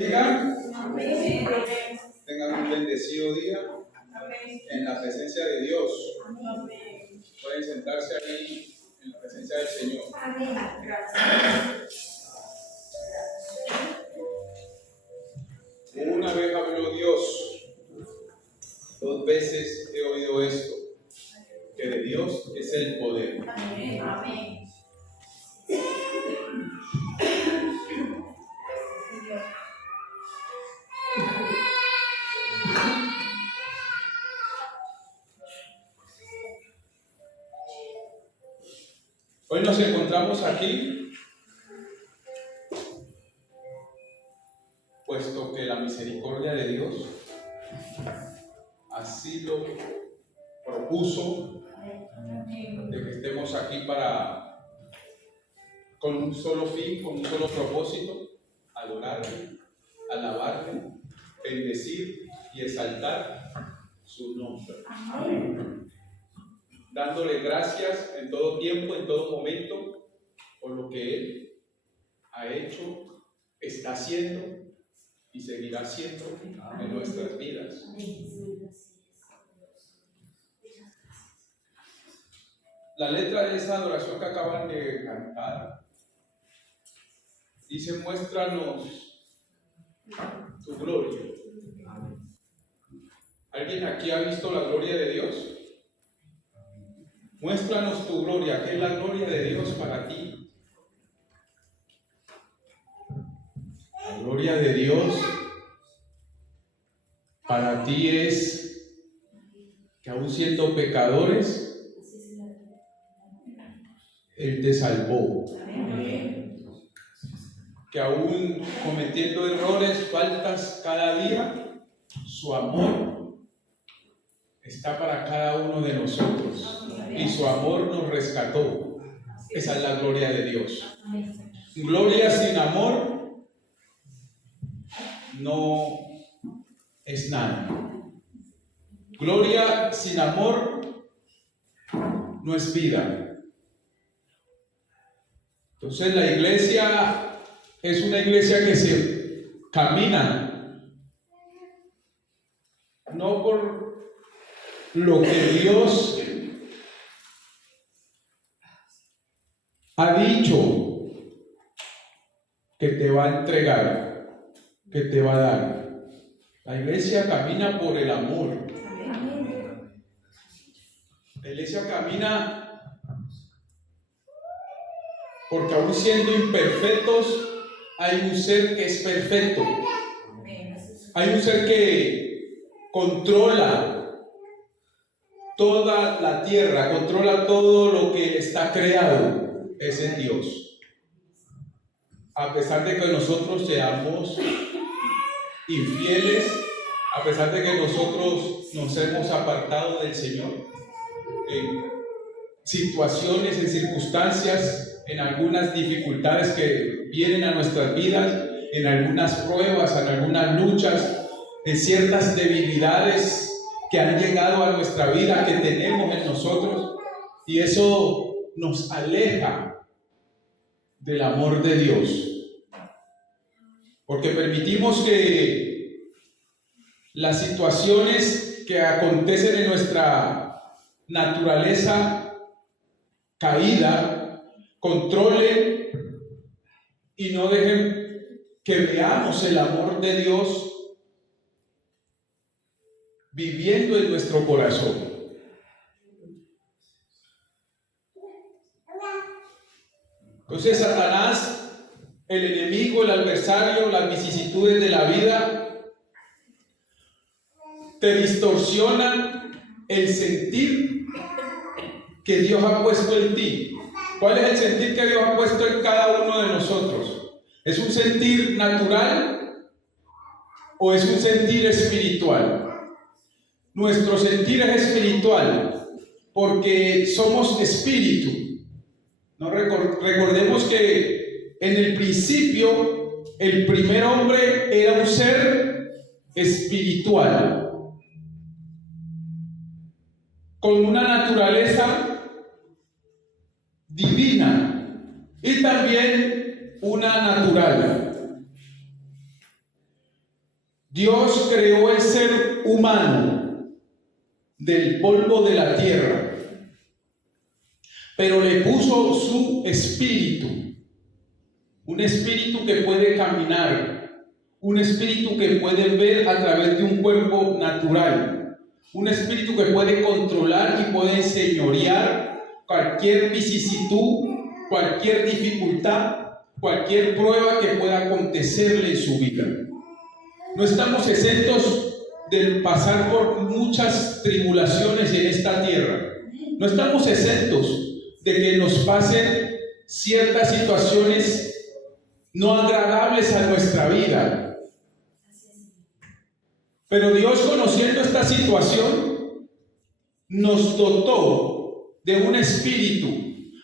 Digan, Amén. tengan un bendecido día Amén. en la presencia de Dios. Amén. Pueden sentarse ahí en la presencia del Señor. Amén. Gracias. Una vez habló Dios, dos veces he oído esto, que de Dios es el poder. Amén. Amén. Hoy nos encontramos aquí, puesto que la misericordia de Dios así lo propuso, de que estemos aquí con un solo fin, con un solo propósito: adorarle, alabarle, bendecir y exaltar su nombre. Dándole gracias en todo tiempo, en todo momento, por lo que Él ha hecho, está haciendo y seguirá haciendo en nuestras vidas. La letra de esa adoración que acaban de cantar dice: muéstranos tu gloria. ¿Alguien aquí ha visto la gloria de Dios? Muéstranos tu gloria. ¿Qué es la gloria de Dios para ti? La gloria de Dios para ti es que, aun siendo pecadores, Él te salvó. Que aún cometiendo errores, faltas cada día, su amor está para cada uno de nosotros y su amor nos rescató. Esa es la gloria de Dios. Gloria sin amor no es nada. Gloria sin amor no es vida. Entonces la iglesia es una iglesia que se camina no por lo que Dios ha dicho que te va a entregar, que te va a dar. La iglesia camina por el amor. La iglesia camina porque, aún siendo imperfectos, hay un ser que es perfecto. Hay un ser que controla toda la tierra, controla todo lo que está creado. Ese es Dios. A pesar de que nosotros seamos infieles, a pesar de que nosotros nos hemos apartado del Señor, en situaciones, en circunstancias, en algunas dificultades que vienen a nuestras vidas, en algunas pruebas, en algunas luchas, en ciertas debilidades que han llegado a nuestra vida, que tenemos en nosotros, y eso nos aleja del amor de Dios, porque permitimos que las situaciones que acontecen en nuestra naturaleza caída controlen y no dejen que veamos el amor de Dios viviendo en nuestro corazón. Entonces Satanás, el enemigo, el adversario, las vicisitudes de la vida te distorsionan el sentir que Dios ha puesto en ti. ¿Cuál es el sentir que Dios ha puesto en cada uno de nosotros? ¿Es un sentir natural o es un sentir espiritual? Nuestro sentir es espiritual porque somos espíritu. ¿No? Recordemos que en el principio el primer hombre era un ser espiritual, con una naturaleza divina y también una natural. Dios creó el ser humano del polvo de la tierra, pero le puso su espíritu, un espíritu que puede caminar, un espíritu que puede ver a través de un cuerpo natural, un espíritu que puede controlar y puede enseñorear cualquier vicisitud, cualquier dificultad, cualquier prueba que pueda acontecerle en su vida. No estamos exentos de pasar por muchas tribulaciones en esta tierra. No estamos exentos de que nos pasen ciertas situaciones no agradables a nuestra vida. Pero Dios, conociendo esta situación, nos dotó de un espíritu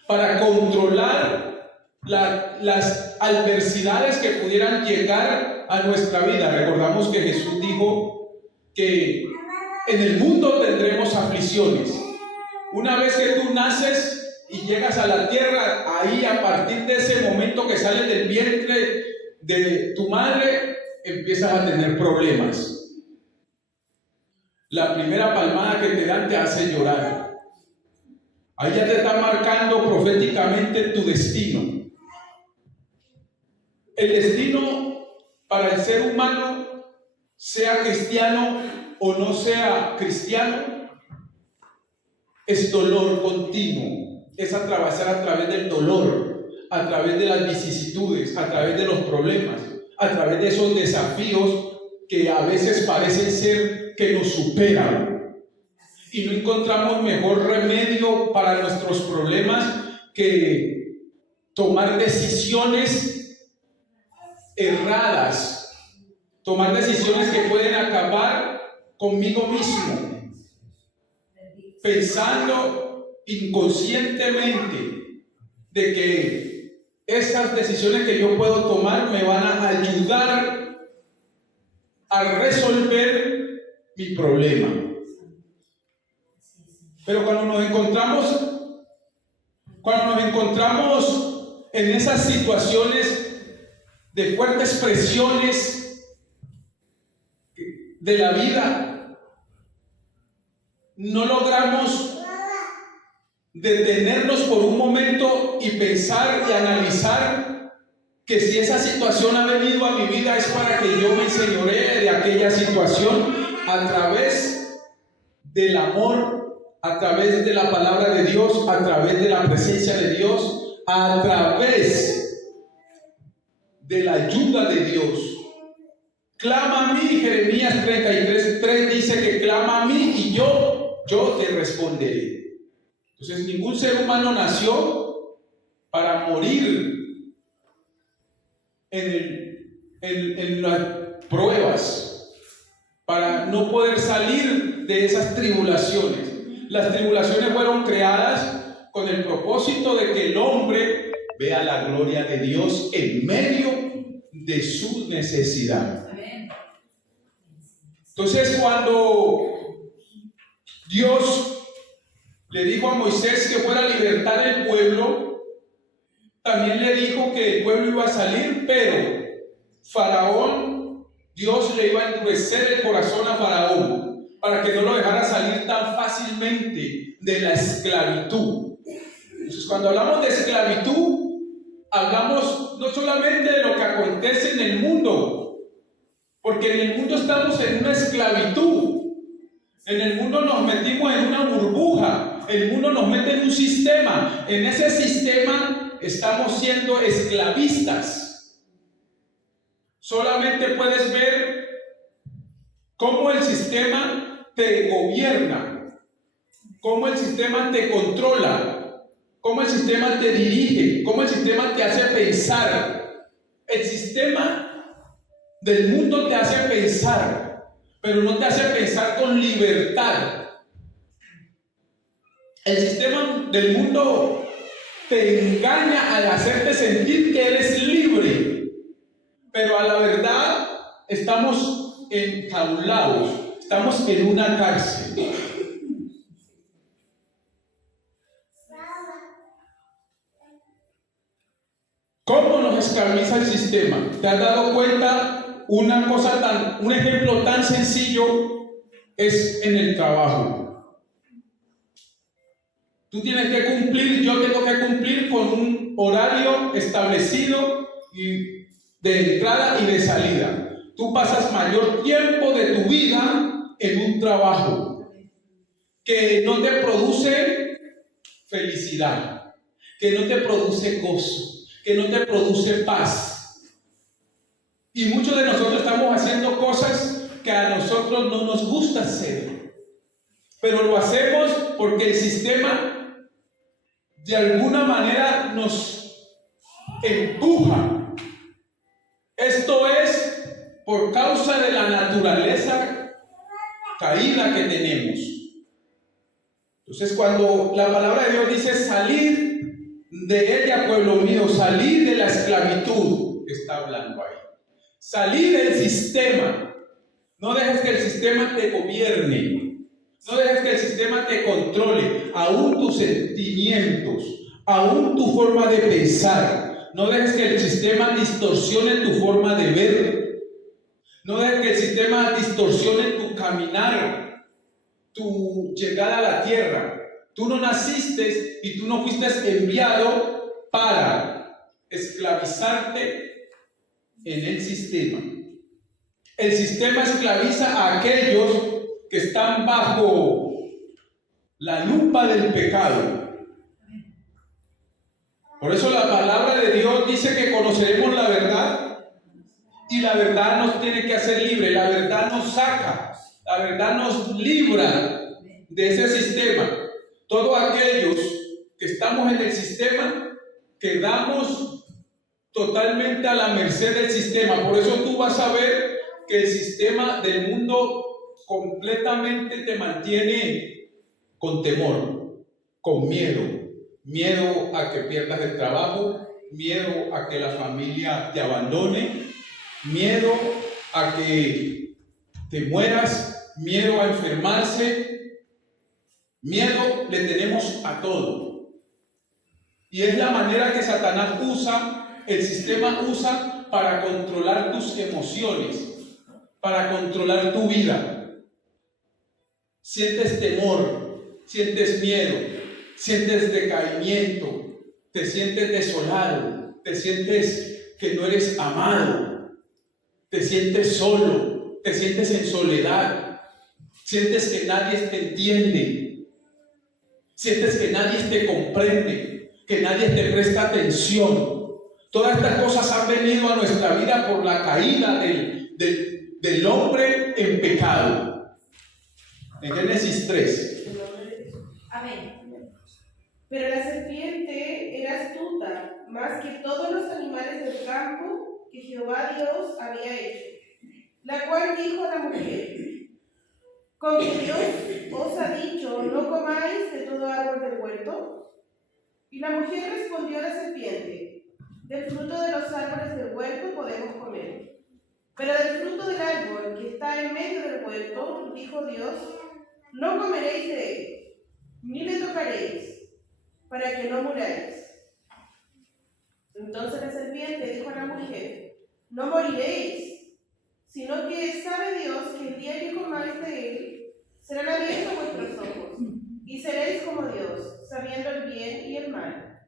para controlar las adversidades que pudieran llegar a nuestra vida. Recordamos que Jesús dijo que en el mundo tendremos aflicciones. Una vez que tú naces y llegas a la tierra, ahí a partir de ese momento que sales del vientre de tu madre, empiezas a tener problemas. La primera palmada que te dan te hace llorar. Ahí ya te está marcando proféticamente tu destino. El destino para el ser humano, sea cristiano o no sea cristiano, es dolor continuo, es atravesar a través del dolor, a través de las vicisitudes, a través de los problemas, a través de esos desafíos que a veces parecen ser que nos superan. Y no encontramos mejor remedio para nuestros problemas que tomar decisiones erradas, tomar decisiones que pueden acabar conmigo mismo, pensando inconscientemente de que estas decisiones que yo puedo tomar me van a ayudar a resolver mi problema. Pero cuando nos encontramos en esas situaciones de fuertes presiones de la vida, no logramos detenernos por un momento y pensar y analizar que si esa situación ha venido a mi vida es para que yo me enseñoree de aquella situación a través del amor, a través de la palabra de Dios, a través de la presencia de Dios, a través de la ayuda de Dios. Clama a mí, Jeremías 33:3 dice que clama a mí y yo te responderé. Entonces ningún ser humano nació para morir en las pruebas, para no poder salir de esas tribulaciones. Las tribulaciones fueron creadas con el propósito de que el hombre vea la gloria de Dios en medio de su necesidad. Entonces, cuando Dios le dijo a Moisés que fuera a libertar el pueblo, también le dijo que el pueblo iba a salir, pero Faraón, Dios le iba a endurecer el corazón a Faraón para que no lo dejara salir tan fácilmente de la esclavitud. Entonces, cuando hablamos de esclavitud, hablamos no solamente de lo que acontece en el mundo, porque en el mundo estamos en una esclavitud. En el mundo nos metimos en una burbuja. El mundo nos mete en un sistema. En ese sistema estamos siendo esclavistas. Solamente puedes ver cómo el sistema te gobierna, cómo el sistema te controla, cómo el sistema te dirige, cómo el sistema te hace pensar. El sistema del mundo te hace pensar, pero no te hace pensar con libertad. El sistema del mundo te engaña al hacerte sentir que eres libre, pero a la verdad estamos enjaulados, estamos en una cárcel. ¿Cómo nos esclaviza el sistema? ¿Te has dado cuenta un ejemplo tan sencillo es en el trabajo. Tú tienes que cumplir, yo tengo que cumplir con un horario establecido y de entrada y de salida. Tú pasas mayor tiempo de tu vida en un trabajo que no te produce felicidad, que no te produce gozo, que no te produce paz. Y muchos de nosotros estamos haciendo cosas que a nosotros no nos gusta hacer, pero lo hacemos porque el sistema de alguna manera nos empuja. Esto es por causa de la naturaleza caída que tenemos. Entonces, cuando la palabra de Dios dice salir de ella, pueblo mío, salir de la esclavitud, está hablando ahí. Salir del sistema. No dejes que el sistema te gobierne. No dejes que el sistema te controle. Aún tus sentimientos, aún tu forma de pensar. No dejes que el sistema distorsione tu forma de ver. No dejes que el sistema distorsione tu caminar, tu llegada a la tierra. Tú no naciste y tú no fuiste enviado para esclavizarte en el sistema. El sistema esclaviza a aquellos que están bajo la lupa del pecado. Por eso la palabra de Dios dice que conoceremos la verdad y la verdad nos tiene que hacer libre. La verdad nos saca. La verdad nos libra de ese sistema. Todos aquellos que estamos en el sistema quedamos totalmente a la merced del sistema. Por eso tú vas a ver que el sistema del mundo completamente te mantiene con temor, con miedo. Miedo a que pierdas el trabajo, miedo a que la familia te abandone, miedo a que te mueras, miedo a enfermarse. Miedo le tenemos a todo. Y es la manera que Satanás usa, el sistema usa para controlar tus emociones, para controlar tu vida. Sientes temor, sientes miedo, sientes decaimiento, te sientes desolado, te sientes que no eres amado, te sientes solo, te sientes en soledad, sientes que nadie te entiende, sientes que nadie te comprende, que nadie te presta atención. Todas estas cosas han venido a nuestra vida por la caída del hombre en pecado. En Génesis 3. Amén. Pero la serpiente era astuta, más que todos los animales del campo que Jehová Dios había hecho, la cual dijo a la mujer: ¿con que Dios os ha dicho, no comáis de todo árbol del huerto? Y la mujer respondió a la serpiente: del fruto de los árboles del huerto podemos comer, pero del fruto del árbol que está en medio del huerto, dijo Dios, no comeréis de él, ni le tocaréis, para que no muráis. Entonces la serpiente dijo a la mujer: no moriréis, sino que sabe Dios que el día que comáis de él, serán abiertos vuestros ojos, y seréis como Dios, sabiendo el bien y el mal.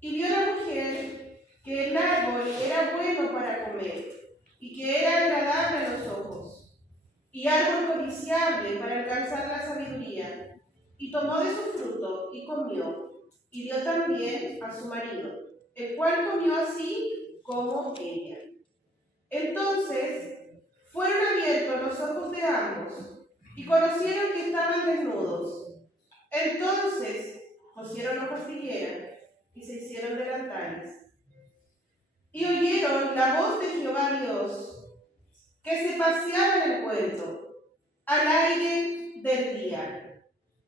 Y vio la mujer que el árbol era bueno para comer, y que era agradable a los ojos, y árbol codiciable para alcanzar la sabiduría, y tomó de su fruto y comió, y dio también a su marido, el cual comió así como ella. Entonces fueron abiertos los ojos de ambos, y conocieron que estaban desnudos. Entonces cosieron hojas de higuera, y se hicieron delantales. Y oyeron la voz de Jehová Dios, que se paseaba en el huerto, al aire del día.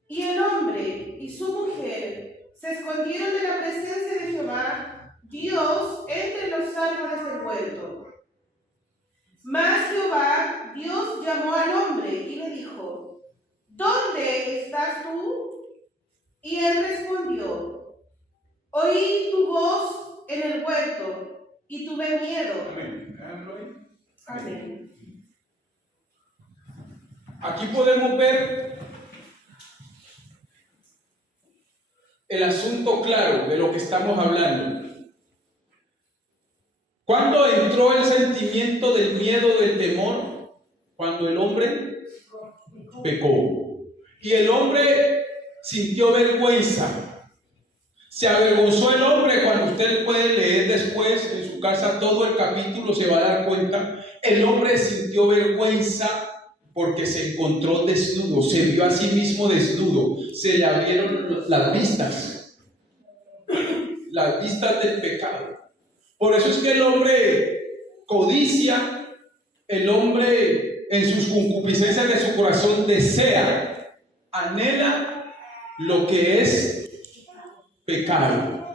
Y el hombre y su mujer se escondieron de la presencia de Jehová Dios entre los árboles del huerto. Mas Jehová Dios llamó al hombre y le dijo: ¿dónde estás tú? Y él respondió: oí tu voz en el huerto y tuve miedo. Amén. Déjalo ahí. Amén. Aquí podemos ver el asunto claro de lo que estamos hablando. ¿Cuándo entró el sentimiento del miedo, del temor? Cuando el hombre pecó. Y el hombre sintió vergüenza. Se avergonzó el hombre. Cuando usted puede leer después en su casa todo el capítulo, se va a dar cuenta. El hombre sintió vergüenza porque se encontró desnudo, se vio a sí mismo desnudo, se le abrieron las vistas del pecado. Por eso es que el hombre codicia, el hombre en sus concupiscencias de su corazón desea, anhela lo que es pecado.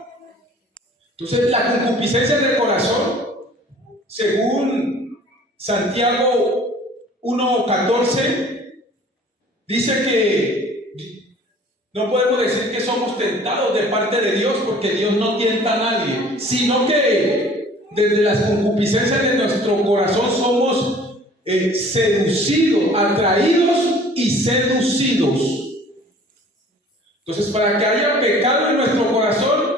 Entonces la concupiscencia del corazón, según Santiago 1:14, dice que no podemos decir que somos tentados de parte de Dios, porque Dios no tienta a nadie, sino que desde las concupiscencias de nuestro corazón somos seducidos, atraídos y seducidos. Entonces, para que haya pecado en nuestro corazón,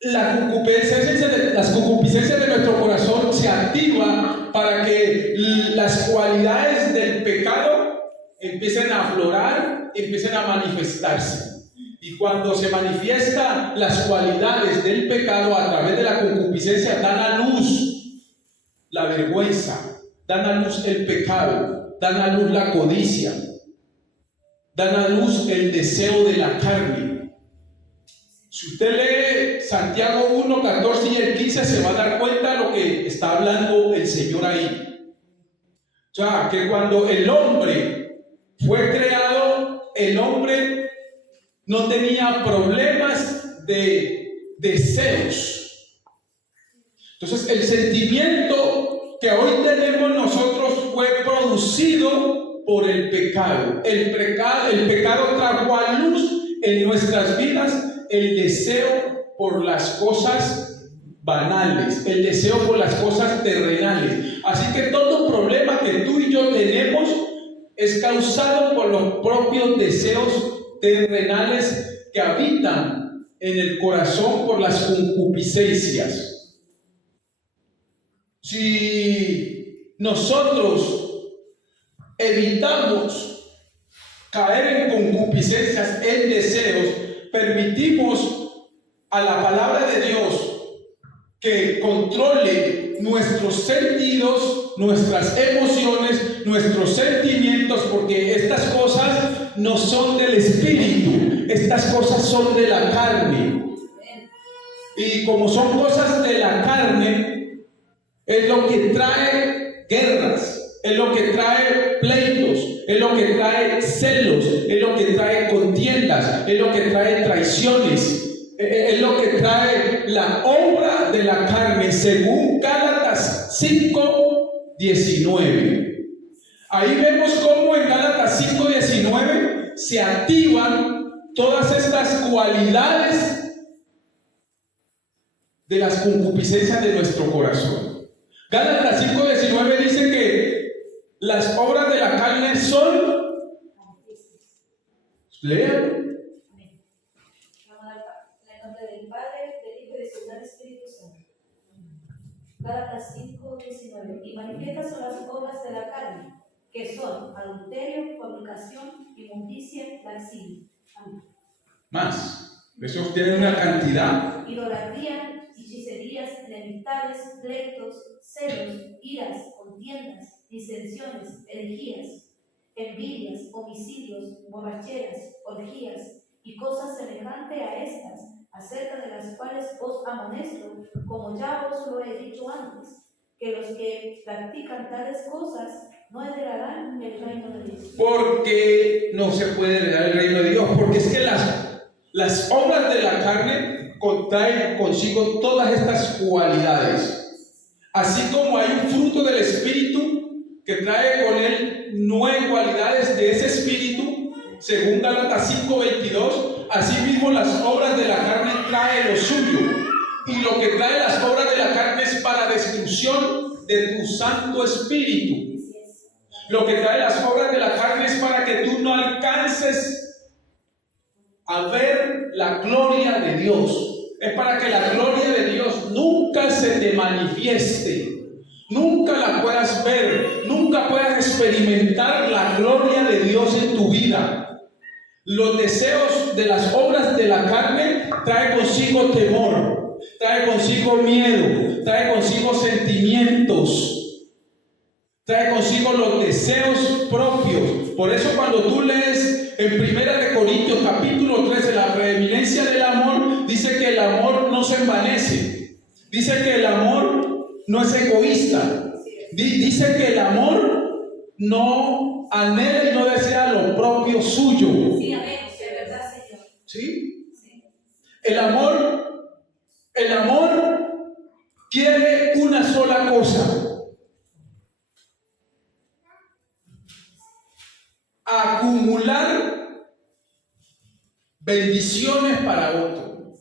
las concupiscencias de nuestro corazón se activan para que las cualidades del pecado empiecen a aflorar, empiecen a manifestarse. Y cuando se manifiestan las cualidades del pecado a través de la concupiscencia, dan a luz la vergüenza, dan a luz el pecado, dan a luz la codicia, dan a luz el deseo de la carne. Si usted lee Santiago 1:14 y el 15, se va a dar cuenta de lo que está hablando el Señor ahí. O sea, que cuando el hombre fue creado, el hombre no tenía problemas de deseos. Entonces, el sentimiento que hoy tenemos nosotros fue producido por el pecado. El pecado trajo a luz en nuestras vidas el deseo por las cosas banales, el deseo por las cosas terrenales. Así que todo problema que tú y yo tenemos es causado por los propios deseos terrenales que habitan en el corazón por las concupiscencias. Si nosotros evitamos caer en concupiscencias, en deseos, permitimos a la palabra de Dios que controle nuestros sentidos, nuestras emociones, nuestros sentimientos, porque estas cosas no son del espíritu, estas cosas son de la carne. Y como son cosas de la carne, es lo que trae guerras, es lo que trae pleitos, es lo que trae celos, es lo que trae contiendas, es lo que trae traiciones, es lo que trae la obra de la carne, según Gálatas 5:19. Ahí vemos cómo en Gálatas 5:19 se activan todas estas cualidades de las concupiscencias de nuestro corazón. Gálatas 5:19 dice que las obras de la carne son... Lean. Del Padre, del Hijo y del Santo Espíritu Santo. Gálatas 5:19. Y manifiestas son las obras de la carne, que son adulterio, fornicación, inmundicia, lascivia. Más. Eso tiene una cantidad. Idolatría, hechicerías, enemistades, pleitos, celos, iras, contiendas, disensiones, herejías, envidias, homicidios, borracheras, orgías y cosas semejantes a estas, acerca de las cuales os amonesto, como ya os lo he dicho antes, que los que practican tales cosas no heredarán el reino de Dios. Porque no se puede heredar el reino de Dios, porque es que las obras de la carne traen consigo todas estas cualidades. Así como hay un fruto del Espíritu que trae con él 9 cualidades de ese Espíritu, según Gálatas 5:22, asimismo las obras de la carne trae lo suyo. Y lo que trae las obras de la carne es para destrucción, de tu Santo Espíritu. Así es. Lo que trae las obras de la carne es para que tú no alcances a ver la gloria de Dios. Es para que la gloria de Dios nunca se te manifieste, nunca la puedas ver, nunca puedas experimentar la gloria de Dios en tu vida. Los deseos de las obras de la carne trae consigo temor, trae consigo miedo, trae consigo sentimientos, trae consigo los deseos propios. Por eso cuando tú lees en 1 Corintios capítulo 13 la preeminencia del amor, dice que el amor no se envanece, dice que el amor no es egoísta, dice que el amor no anhela y no desea lo propio suyo. Sí, amén, es verdad, Señor. ¿Sí? Sí. El amor quiere una sola cosa: acumular bendiciones para otro.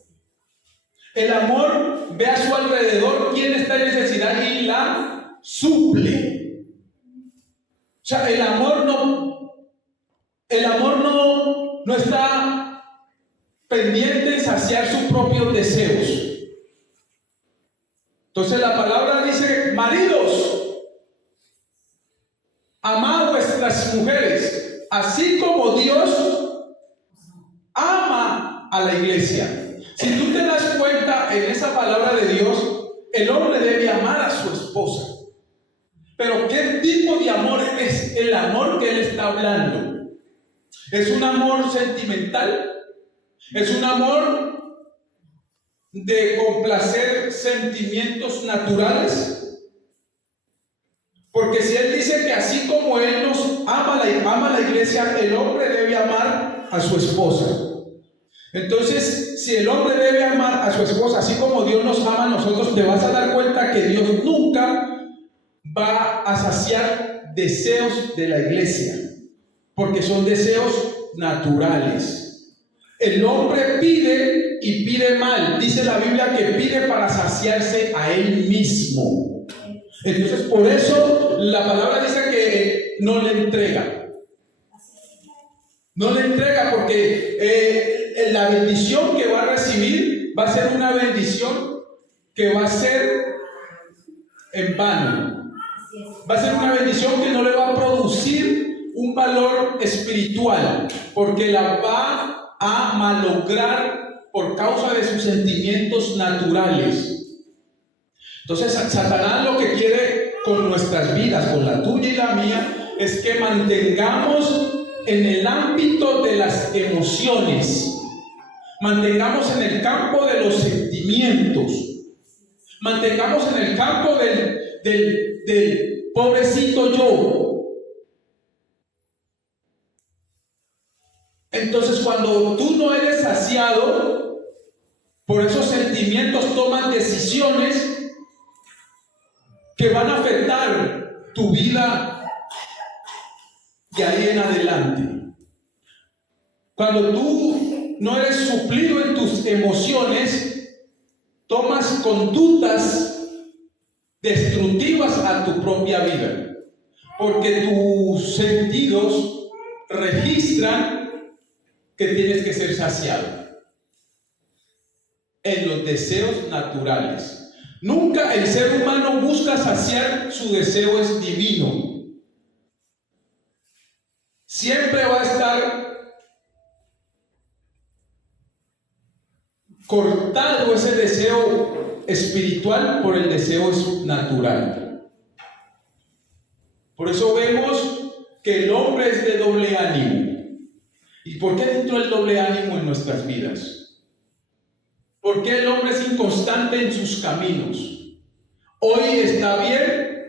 El amor ve a su alrededor quién está en necesidad y la suple. O sea, el amor no está pendiente de saciar sus propios deseos. Entonces la palabra dice: maridos, amad a vuestras mujeres, así como Dios ama a la iglesia. Si tú te das cuenta en esa palabra de Dios, el hombre debe amar a su esposa. Pero ¿qué tipo de amor es el amor que él está hablando? ¿Es un amor sentimental? ¿Es un amor de complacer sentimientos naturales? Porque si él dice que así como él nos ama la iglesia, el hombre debe amar a su esposa. Entonces, si el hombre debe amar a su esposa así como Dios nos ama a nosotros, te vas a dar cuenta que Dios nunca va a saciar deseos de la iglesia, porque son deseos naturales. El hombre pide y pide mal. Dice la Biblia que pide para saciarse a él mismo. Entonces, por eso la palabra dice que no le entrega. No le entrega porque la bendición que va a recibir va a ser una bendición que va a ser en vano. Va a ser una bendición que no le va a producir un valor espiritual, porque la va a malograr por causa de sus sentimientos naturales. Entonces, Satanás lo que quiere con nuestras vidas, con la tuya y la mía, es que mantengamos en el ámbito de las emociones, mantengamos en el campo de los sentimientos, mantengamos en el campo del pobrecito yo. Entonces, cuando tú no eres saciado por esos sentimientos, toman decisiones que van a afectar tu vida de ahí en adelante. Cuando tú no eres suplido en tus emociones, tomas conductas destructivas a tu propia vida, porque tus sentidos registran que tienes que ser saciado en los deseos naturales. Nunca el ser humano busca saciar su deseo es divino. Siempre va a estar cortado ese deseo espiritual por el deseo natural. Por eso vemos que el hombre es de doble ánimo. ¿Y por qué entró el doble ánimo en nuestras vidas? ¿Por qué el hombre es inconstante en sus caminos? Hoy está bien,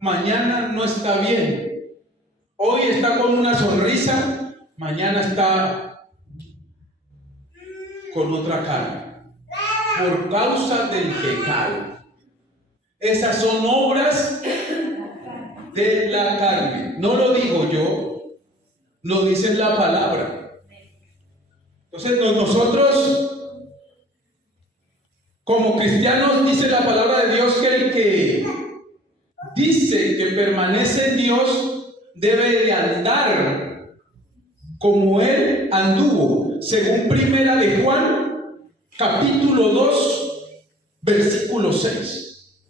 mañana no está bien. Hoy está con una sonrisa, mañana está con otra cara. Por causa del pecado. Esas son obras de la carne. No lo digo yo, lo dice la palabra. Entonces nosotros como cristianos dice la palabra de Dios que el que dice que permanece en Dios debe de andar como Él anduvo, según Primera de Juan, capítulo 2, versículo 6.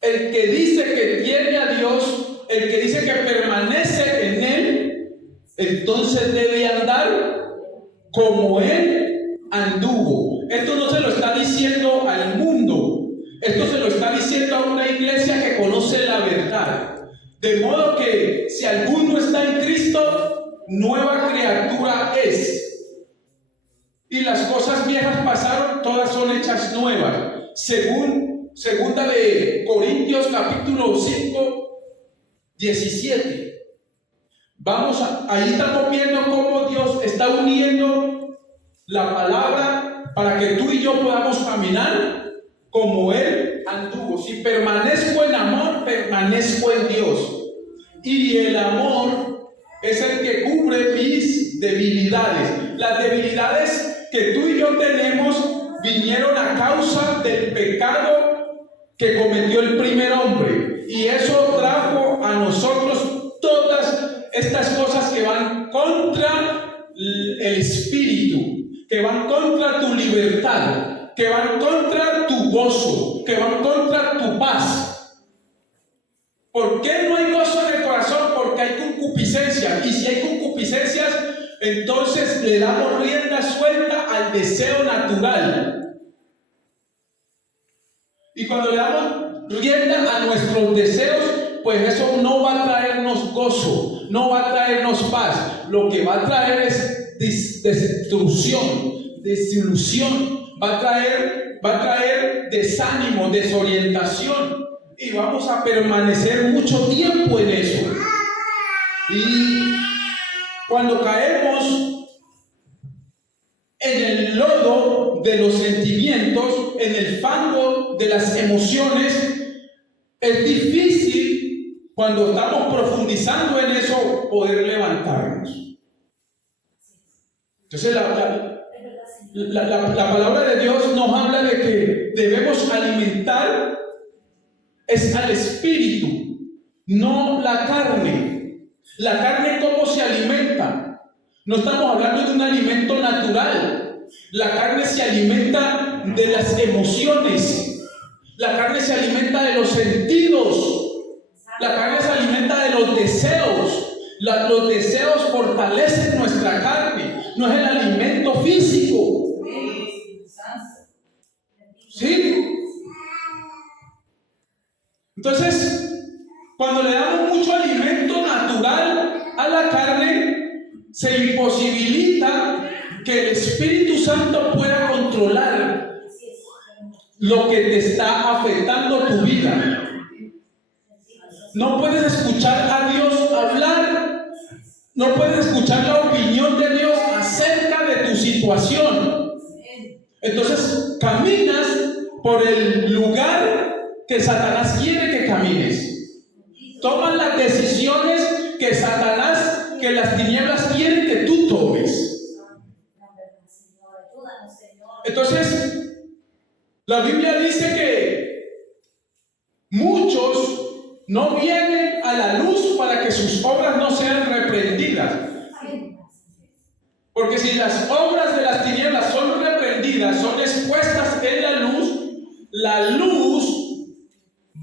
El que dice que tiene a Dios, el que dice que permanece en Él, entonces debe andar como Él anduvo. Esto no se lo está diciendo al mundo, esto se lo está diciendo a una iglesia que conoce la verdad. De modo que si alguno está en Cristo, nueva criatura es. Y las cosas viejas pasaron, todas son hechas nuevas. Según segunda de Corintios capítulo 5, 17. Ahí estamos viendo cómo Dios está uniendo la palabra para que tú y yo podamos caminar como Él anduvo. Si permanezco en amor, permanezco en Dios. Y el amor es el que cubre mis debilidades. Las debilidades que tú y yo tenemos vinieron a causa del pecado que cometió el primer hombre. Y eso trajo a nosotros todas estas cosas que van contra el espíritu, que van contra tu libertad, que van contra tu gozo, que van contra tu paz. ¿Por qué no hay gozo en el corazón? Porque hay concupiscencia. Y si hay concupiscencias, entonces le damos rienda suelta al deseo natural. Y cuando le damos rienda a nuestros deseos, pues eso no va a traernos gozo, no va a traernos paz. Lo que va a traer es destrucción, desilusión, va a traer desánimo, desorientación, y vamos a permanecer mucho tiempo en eso. Y cuando caemos en el lodo de los sentimientos, en el fango de las emociones, es difícil, cuando estamos profundizando en eso, poder levantarnos. Entonces la palabra de Dios nos habla de que debemos alimentar es al espíritu, no la carne. La carne, ¿cómo se alimenta? No estamos hablando de un alimento natural. La carne se alimenta de las emociones. La carne se alimenta de los sentidos. La carne se alimenta de los deseos. Los deseos fortalecen nuestra carne. No es el alimento físico. ¿Sí? Entonces, cuando le damos mucho alimento natural a la carne, se imposibilita que el Espíritu Santo pueda controlar lo que te está afectando tu vida. No puedes escuchar a Dios hablar, no puedes escuchar la opinión de Dios acerca de tu situación. Entonces caminas por el lugar que Satanás quiere que camines. Tomas las decisiones que Satanás, que las tinieblas quieren que tú tomes. Entonces, la Biblia dice que muchos no vienen a la luz para que sus obras no sean reprendidas. Porque si las obras de las tinieblas son reprendidas, son expuestas en la luz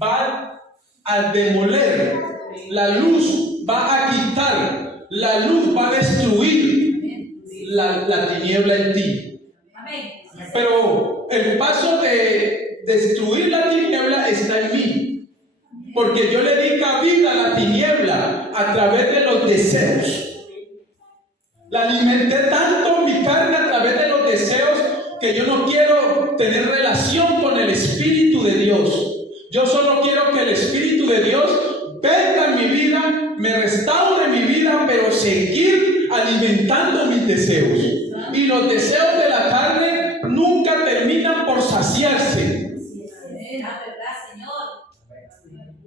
va a demoler, la luz va a quitar, la luz va a destruir la tiniebla en ti. Pero el paso de destruir la tiniebla está en mí, porque yo le di cabida a la tiniebla a través de los deseos. La alimenté tanto mi carne a través de los deseos que yo no quiero tener relación con el Espíritu de Dios. Yo solo quiero que el Espíritu de Dios venga en mi vida, me restaure mi vida, pero seguir alimentando mis deseos. Y los deseos de la carne nunca terminan por saciarse.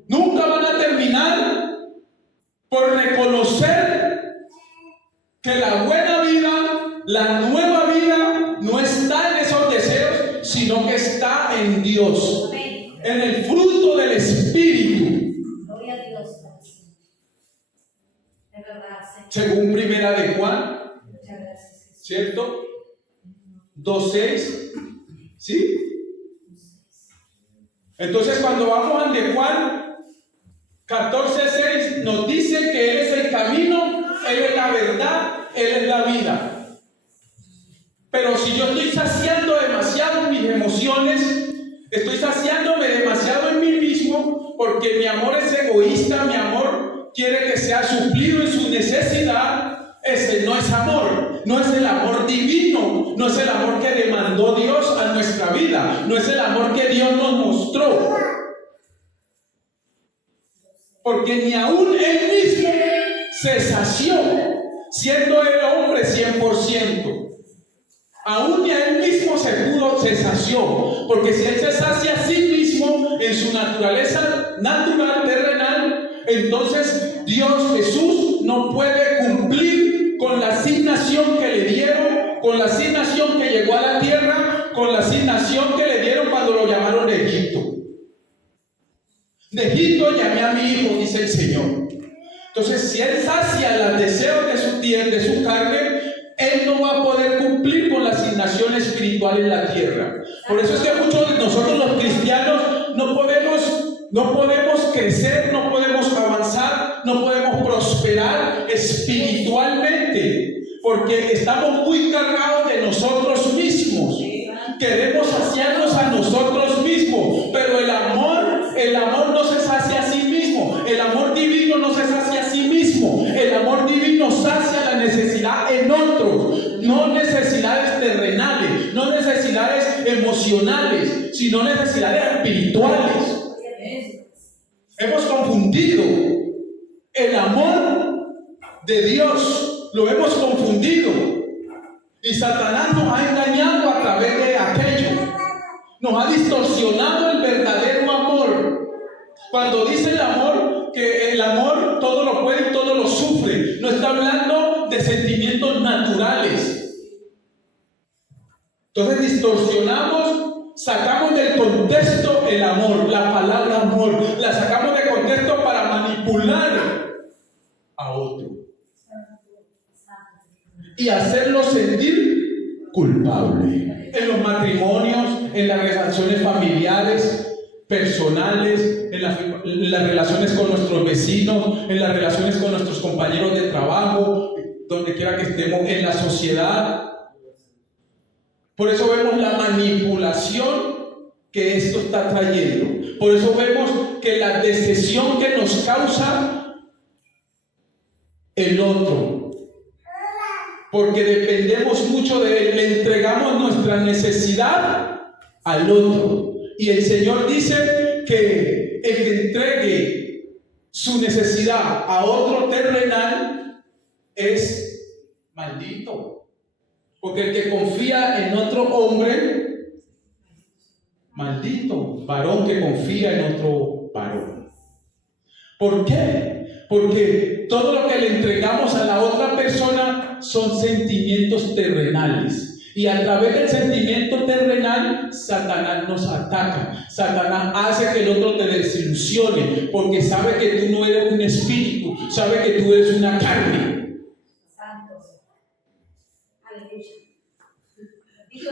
Nunca van a terminar por reconocer que la buena vida, la nueva vida, no está en esos deseos, sino que está en Dios, en el fruto del Espíritu. Es verdad, Señor. según Primera de Juan, Muchas gracias, Jesús. ¿cierto? 2:6, ¿sí? Entonces cuando vamos al de Juan 14:6 nos dice que Él es el camino, Él es la verdad, Él es la vida. Pero si yo estoy saciando demasiado mis emociones, estoy saciándome demasiado en mí mismo, porque mi amor es egoísta, mi amor quiere que sea suplido en su necesidad, ese no es amor, no es el amor divino, no es el amor que demandó Dios a nuestra vida, no es el amor que Dios nos mostró. Porque ni aún Él mismo se sació, siendo el hombre 100%. Aún ni a Él mismo se sació, porque si Él se sacia a sí mismo en su naturaleza natural, terrenal, entonces Dios Jesús no puede cumplir con la asignación que le dieron, con la asignación que llegó a la tierra, con la asignación que le dieron cuando lo llamaron de Egipto. De Egipto llamé a mi hijo, dice el Señor. Entonces, si Él sacia los deseos de su tierra, de su carne, Él no va a poder cumplir con la asignación espiritual en la tierra. Por eso es que muchos de nosotros los cristianos no podemos crecer, no podemos avanzar, no podemos prosperar espiritualmente, porque estamos muy cargados de nosotros mismos. Queremos saciarnos a nosotros mismos, pero el amor no se sacia a sí mismo. El amor divino no se sacia a sí mismo. El amor divino sacia la necesidad en otros, no necesidades terrenales, no necesidades emocionales, sino necesidades espirituales. Hemos confundido el amor de Dios, lo hemos confundido, y Satanás nos ha engañado a través de aquello, nos ha distorsionado el verdadero amor. Cuando dice el amor, que el amor todo lo puede y todo lo sufre, no está hablando de sentimientos naturales. Entonces distorsionamos, sacamos del contexto el amor, la palabra amor, la sacamos de contexto para manipular a otro y hacerlo sentir culpable. En los matrimonios, en las relaciones familiares, personales, en las relaciones con nuestros vecinos, en las relaciones con nuestros compañeros de trabajo, donde quiera que estemos, en la sociedad. Por eso vemos la manipulación que esto está trayendo. Por eso vemos que la decepción que nos causa el otro, porque dependemos mucho de él, le entregamos nuestra necesidad al otro. Y el Señor dice que el que entregue su necesidad a otro terrenal es maldito. Porque el que confía en otro hombre, maldito, varón que confía en otro varón. ¿Por qué? Porque todo lo que le entregamos a la otra persona son sentimientos terrenales. Y a través del sentimiento terrenal, Satanás nos ataca. Satanás hace que el otro te desilusione, porque sabe que tú no eres un espíritu, sabe que tú eres una carne. Santos. Aleluya.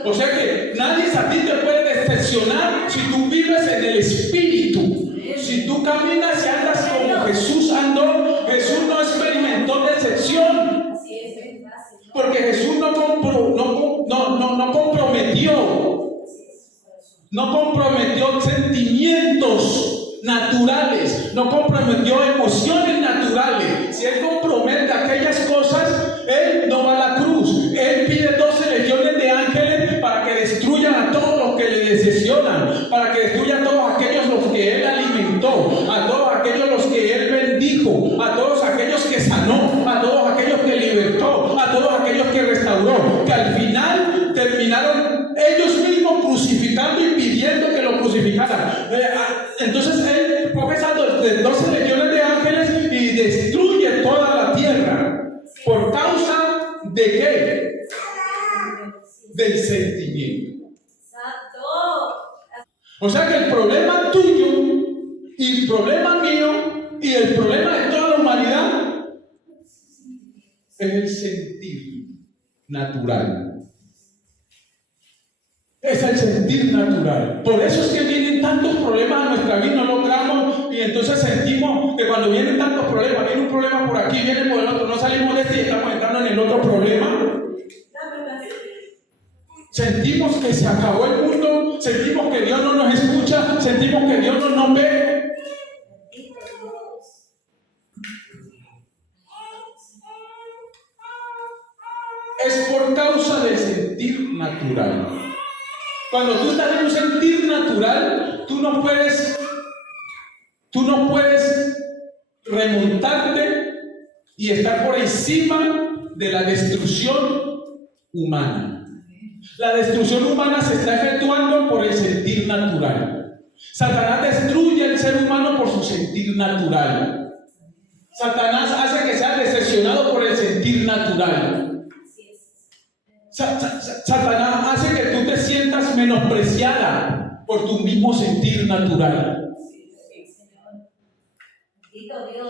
O sea que nadie a ti te puede decepcionar si tú vives en el espíritu. Si tú caminas y andas como Jesús andó, Jesús no experimentó decepción. Así es, gracias. Porque Jesús no comprometió sentimientos naturales, no comprometió emociones naturales. Si Él compromete aquellas cosas, Él no va a la cruz. Él pide 12 legiones de ángeles para que destruyan a todos los que le decepcionan, para que destruyan a todos aquellos los que Él alimentó, a todos aquellos los que Él bendijo, a todos aquellos que sanó, a todos aquellos que libertó, a todos aquellos que restauró, que al final terminaron ellos mismos crucificando y pidiendo que lo crucificaran. Entonces Él profesa 12 legiones de ángeles y destruye toda la tierra. ¿Por causa de qué? Del sentimiento. O sea que el problema tuyo y el problema mío y el problema de toda la humanidad es el sentir natural. Es el sentir natural. Por eso es que vienen tantos problemas a nuestra vida, no logramos, y entonces sentimos que cuando vienen tantos problemas, viene un problema por aquí, viene por el otro, no salimos de este y estamos entrando en el otro problema. Sentimos que se acabó el mundo, sentimos que Dios no nos escucha, sentimos que Dios no nos ve. Es por causa del sentir natural. Cuando tú estás en un sentir natural, tú no puedes remontarte y estar por encima de la destrucción humana. La destrucción humana se está efectuando por el sentir natural. Satanás destruye al ser humano por su sentir natural. Satanás hace que sea decepcionado por el sentir natural. Satanás hace que tú te sientas menospreciada por tu mismo sentir natural.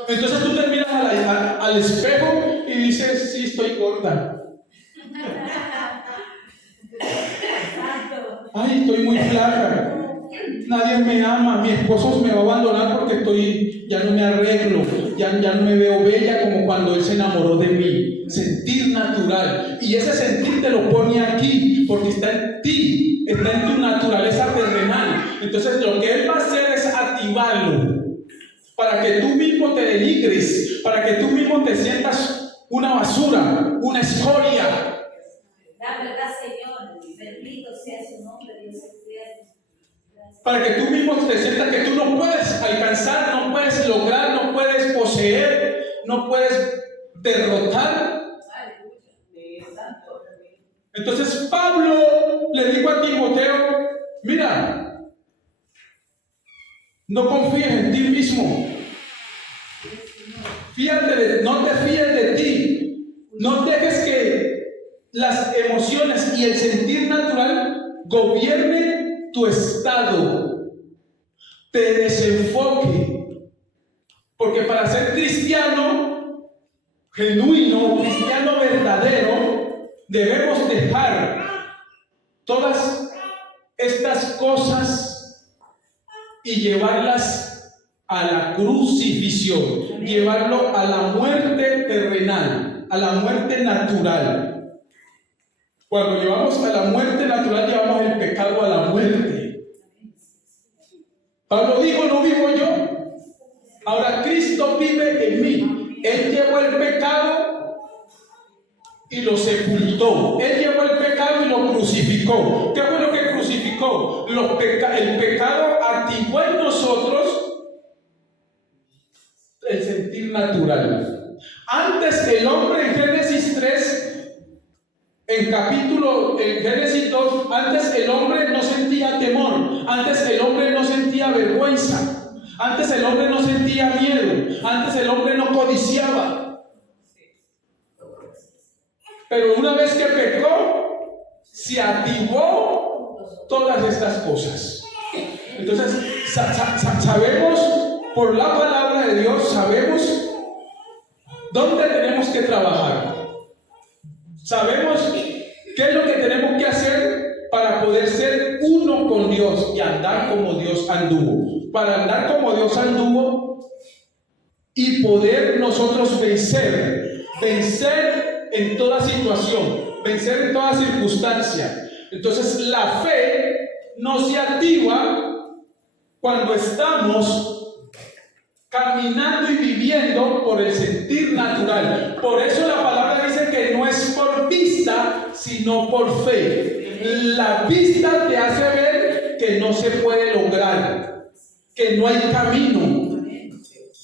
Entonces tú te miras al espejo y dices, sí, estoy gorda. Ay, estoy muy flaca. Nadie me ama. Mi esposo me va a abandonar porque ya no me arreglo, ya no me veo bella como cuando él se enamoró de mí. Sentir natural. Y ese sentir te lo pone aquí, porque está en ti, está en tu naturaleza terrenal. Entonces lo que él va a hacer es activarlo para que tú mismo te denigres, para que tú mismo te sientas una basura, una escoria. La verdad, Señor, bendito sea su nombre, Dios es fiel. Para que tú mismo te sientas que tú no puedes alcanzar, no puedes lograr, no puedes poseer, no puedes derrotar. Entonces Pablo le dijo a Timoteo, mira, no confíes en ti mismo. No te fíes de ti. No dejes que las emociones y el sentir natural gobiernen tu estado, te desenfoque. Porque para ser cristiano genuino, cristiano verdadero, debemos dejar todas estas cosas y llevarlas a la crucifixión, llevarlo a la muerte terrenal, a la muerte natural. Cuando llevamos a la muerte natural, llevamos el pecado a la muerte. Pablo dijo, no vivo yo, ahora Cristo vive en mí. Él llevó el pecado y lo sepultó. Él llevó el pecado y lo crucificó. ¿Qué fue lo que crucificó? El pecado activó en nosotros el sentir natural. Antes el hombre en Génesis 3, en Génesis 2, antes el hombre no sentía temor, antes el hombre no sentía vergüenza, antes el hombre no sentía miedo, antes el hombre no codiciaba. Pero una vez que pecó, se activó todas estas cosas. Entonces sabemos por la palabra de Dios, sabemos dónde tenemos que trabajar. Sabemos qué es lo que tenemos que hacer para poder ser uno con Dios y andar como Dios anduvo. Para andar como Dios anduvo y poder nosotros vencer en toda situación, vencer en toda circunstancia. Entonces la fe no se activa cuando estamos caminando y viviendo por el sentir natural. Por eso la palabra dice que no es por vista, sino por fe. La vista te hace ver que no se puede lograr, que no hay camino,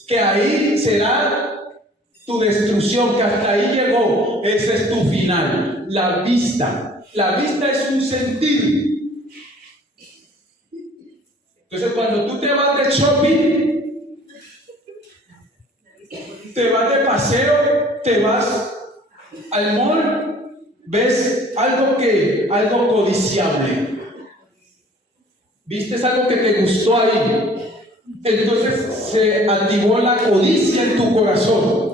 que ahí será tu destrucción, que hasta ahí llegó, ese es tu final. La vista es un sentir. Entonces cuando tú te vas de shopping, te vas de paseo, te vas al mall, ves algo codiciable, viste algo que te gustó ahí, entonces se activó la codicia en tu corazón.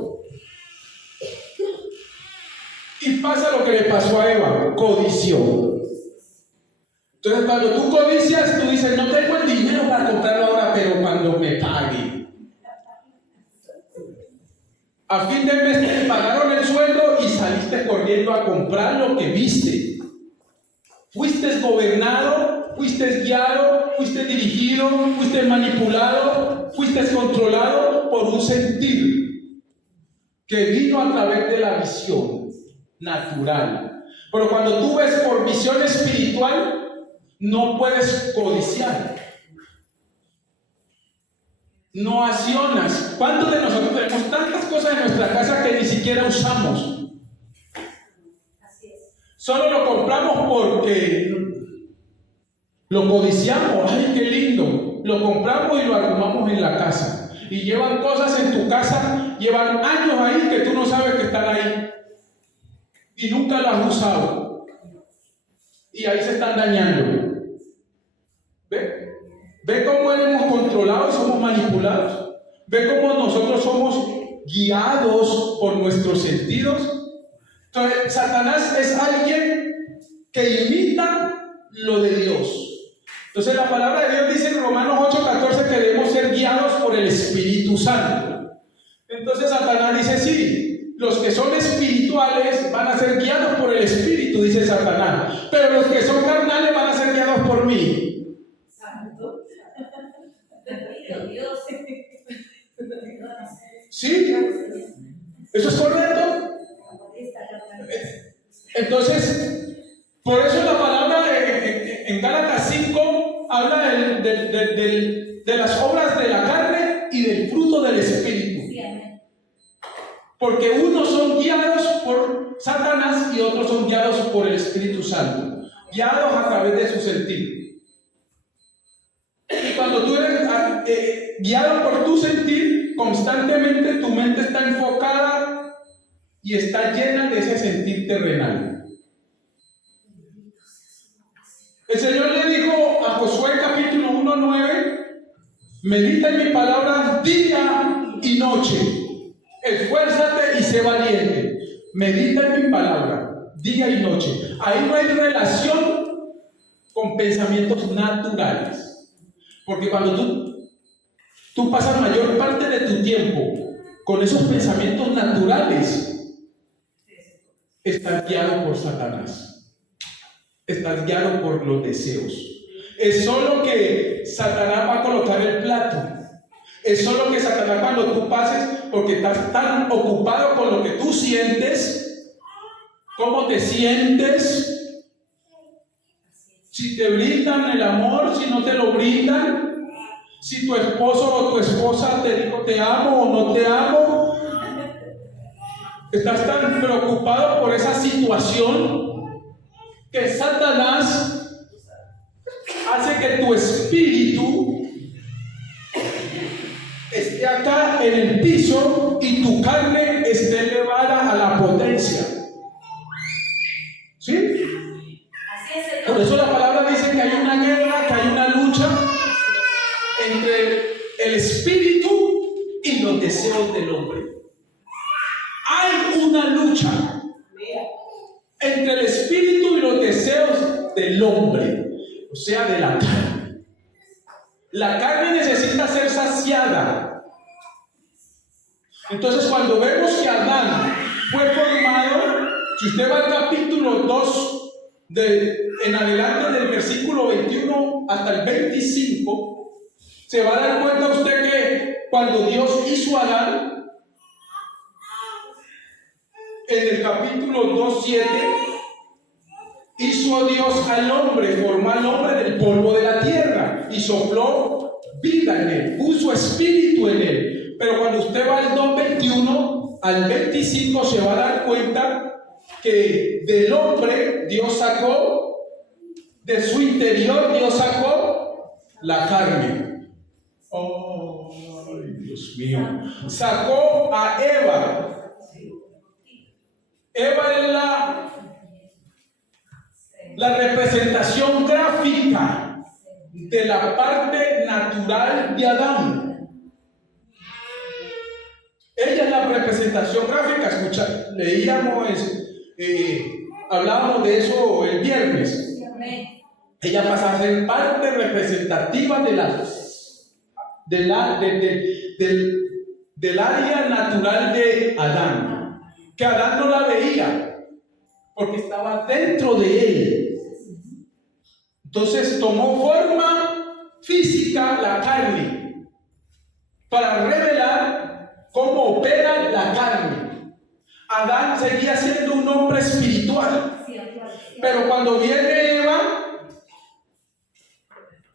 pasa lo que le pasó a Eva, codició. Entonces cuando tú codicias, tú dices, no tengo el dinero para comprarlo ahora, pero cuando me pague. A fin de mes te pagaron el sueldo y saliste corriendo a comprar lo que viste. Fuiste gobernado, fuiste guiado, fuiste dirigido, fuiste manipulado, fuiste controlado por un sentir que vino a través de la visión natural. Pero cuando tú ves por visión espiritual, no puedes codiciar. No accionas. ¿Cuántos de nosotros tenemos tantas cosas en nuestra casa que ni siquiera usamos? Así es. Solo lo compramos porque lo codiciamos. ¡Ay, qué lindo! Lo compramos y lo armamos en la casa. Y llevan cosas en tu casa, llevan años ahí que tú no sabes que están ahí. Y nunca las has usado. Y ahí se están dañando. ¿Ve? ¿Ve cómo hemos controlado y somos manipulados? ¿Ve cómo nosotros somos guiados por nuestros sentidos? Entonces, Satanás es alguien que imita lo de Dios. Entonces, la palabra de Dios dice en Romanos 8:14 que debemos ser guiados por el Espíritu Santo. Entonces, Satanás dice, sí, los que son espirituales van a ser guiados por el Espíritu, dice Satanás. Pero los que son carnales van a ser guiados por mí. Dios. ¿Sí? ¿Eso es correcto? Entonces, por eso la palabra en Gálatas 5 habla de las obras de la carne y del fruto del Espíritu. Porque unos son guiados por Satanás y otros son guiados por el Espíritu Santo, guiados a través de su sentir. Y cuando tú eres guiado por tu sentir, constantemente tu mente está enfocada y está llena de ese sentir terrenal. El Señor le dijo a Josué capítulo 1:9, medita en mi palabra día y noche, esfuérzate y sé valiente. Medita en mi palabra día y noche. Ahí no hay relación con pensamientos naturales. Porque cuando tú pasas mayor parte de tu tiempo con esos pensamientos naturales, estás guiado por Satanás. Estás guiado por los deseos. Es solo que Satanás va a colocar el plato. Es solo que Satanás cuando tú pases, porque estás tan ocupado con lo que tú sientes, cómo te sientes, si te brindan el amor, si no te lo brindan, si tu esposo o tu esposa te dijo te amo o no te amo, estás tan preocupado por esa situación que Satanás hace que tu espíritu esté acá en el piso y tu carne esté elevada a la potencia. ¿Sí? Por eso la palabra dice que hay una guerra, que hay una lucha entre el espíritu y los deseos del hombre. Hay una lucha entre el espíritu y los deseos del hombre, o sea, de la carne. La carne necesita ser saciada. Entonces, cuando vemos que Adán fue formado, si usted va al capítulo 2, en adelante del versículo 21 hasta el 25, se va a dar cuenta usted que cuando Dios hizo a Adán, en el capítulo 2:7, hizo Dios al hombre, formó al hombre del polvo de la tierra y sopló vida en él, puso espíritu en él. Pero cuando usted va al 2:21 al 25 se va a dar cuenta que del hombre Dios sacó, de su interior Dios sacó la carne. Oh, Dios mío. Sacó a Eva. Eva es la representación gráfica de la parte natural de Adán. Ella es la representación gráfica. Escucha, leíamos hablábamos de eso el viernes. Amén. Ella pasa a ser parte representativa del área natural de Adán, que Adán no la veía porque estaba dentro de él. Entonces tomó forma física la carne para revelar cómo opera la carne. Adán seguía siendo un hombre espiritual, pero cuando viene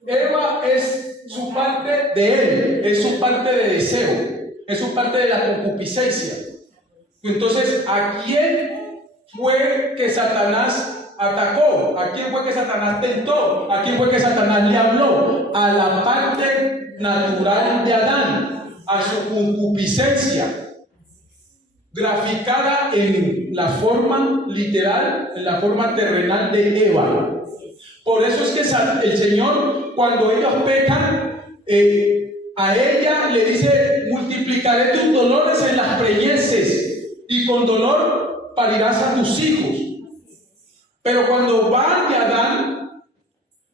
Eva es su parte de él, es su parte de deseo, es su parte de la concupiscencia. Entonces, ¿a quién fue que Satanás atacó? ¿A quién fue que Satanás tentó? ¿A quién fue que Satanás le habló? A la parte natural de Adán, a su concupiscencia, graficada en la forma literal, en la forma terrenal de Eva. Por eso es que el Señor, cuando ellos pecan, a ella le dice: multiplicaré tus dolores en las preñeces, y con dolor parirás a tus hijos. Pero cuando va de Adán,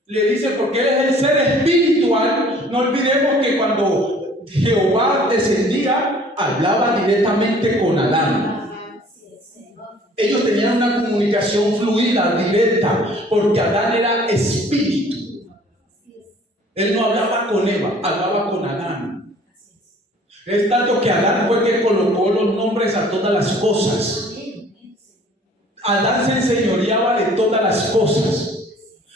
le dice, porque él es el ser espiritual. No olvidemos que cuando Jehová descendía, hablaba directamente con Adán. Ellos tenían una comunicación fluida, directa, porque Adán era espíritu. Él no hablaba con Eva, hablaba con Adán. Es tanto que Adán fue que colocó los nombres a todas las cosas. Adán se enseñoreaba de todas las cosas,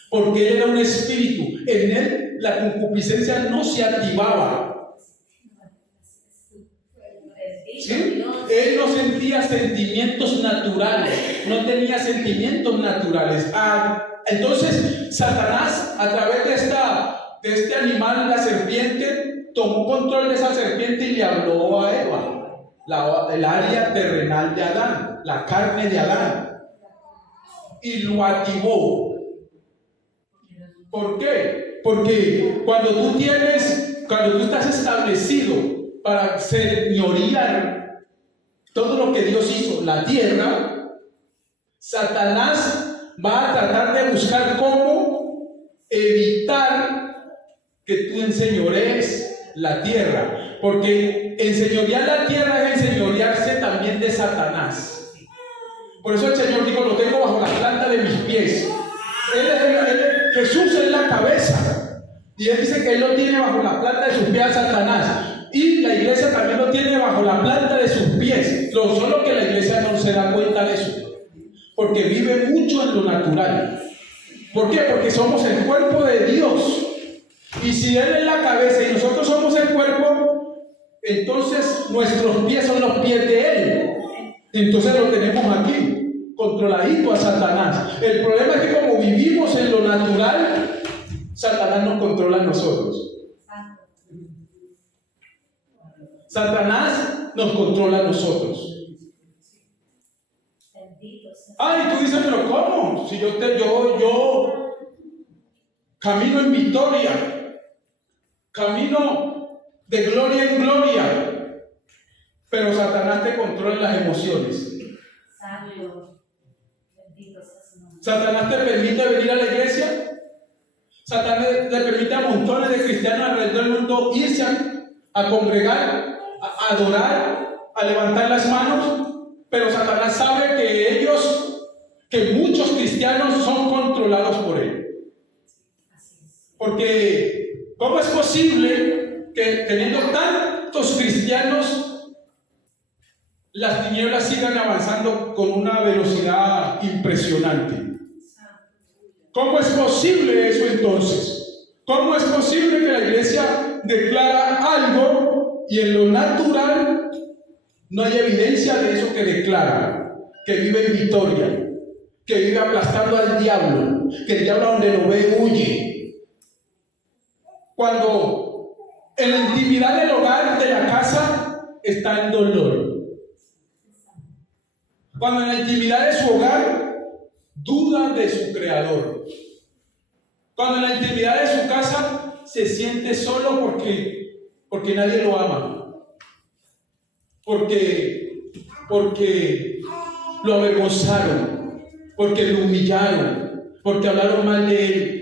porque él era un espíritu. En él la concupiscencia no se activaba. ¿Sí? Él no sentía sentimientos naturales, no tenía sentimientos naturales. Entonces Satanás, a través de este animal, la serpiente, tomó control de esa serpiente y le habló a Eva, el área terrenal de Adán, la carne de Adán, y lo activó. ¿Por qué? Porque cuando tú estás establecido para señorear todo lo que Dios hizo, la tierra, Satanás va a tratar de buscar cómo evitar que tú enseñorees la tierra, porque enseñorear la tierra es enseñorearse también de Satanás. Por eso el Señor dijo: lo tengo bajo la planta de mis pies. Jesús es la cabeza, y él dice que él lo tiene bajo la planta de sus pies a Satanás. Y la iglesia también lo tiene bajo la planta de sus pies. Solo que la iglesia no se da cuenta de eso, porque vive mucho en lo natural. ¿Por qué? Porque somos el cuerpo de Dios. Y si Él es la cabeza y nosotros somos el cuerpo, entonces nuestros pies son los pies de Él. Entonces lo tenemos aquí, controladito a Satanás. El problema es que como vivimos en lo natural, Satanás nos controla a nosotros. Satanás nos controla a nosotros. Ay, tú dices, pero ¿cómo? Si yo camino en victoria, camino de gloria en gloria, pero Satanás te controla las emociones. Satanás te permite venir a la iglesia. Satanás te permite a montones de cristianos alrededor del mundo irse a congregar, a adorar, a levantar las manos, pero Satanás sabe que muchos cristianos son controlados por él. Porque ¿cómo es posible que teniendo tantos cristianos, las tinieblas sigan avanzando con una velocidad impresionante? ¿Cómo es posible eso entonces? ¿Cómo es posible que la iglesia declara algo y en lo natural no hay evidencia de eso que declara? Que vive en victoria, que vive aplastando al diablo, que el diablo donde lo ve huye. Cuando en la intimidad del hogar, de la casa, está en dolor. Cuando en la intimidad de su hogar duda de su creador. Cuando en la intimidad de su casa se siente solo porque nadie lo ama. Porque lo avergonzaron, porque lo humillaron, porque hablaron mal de él.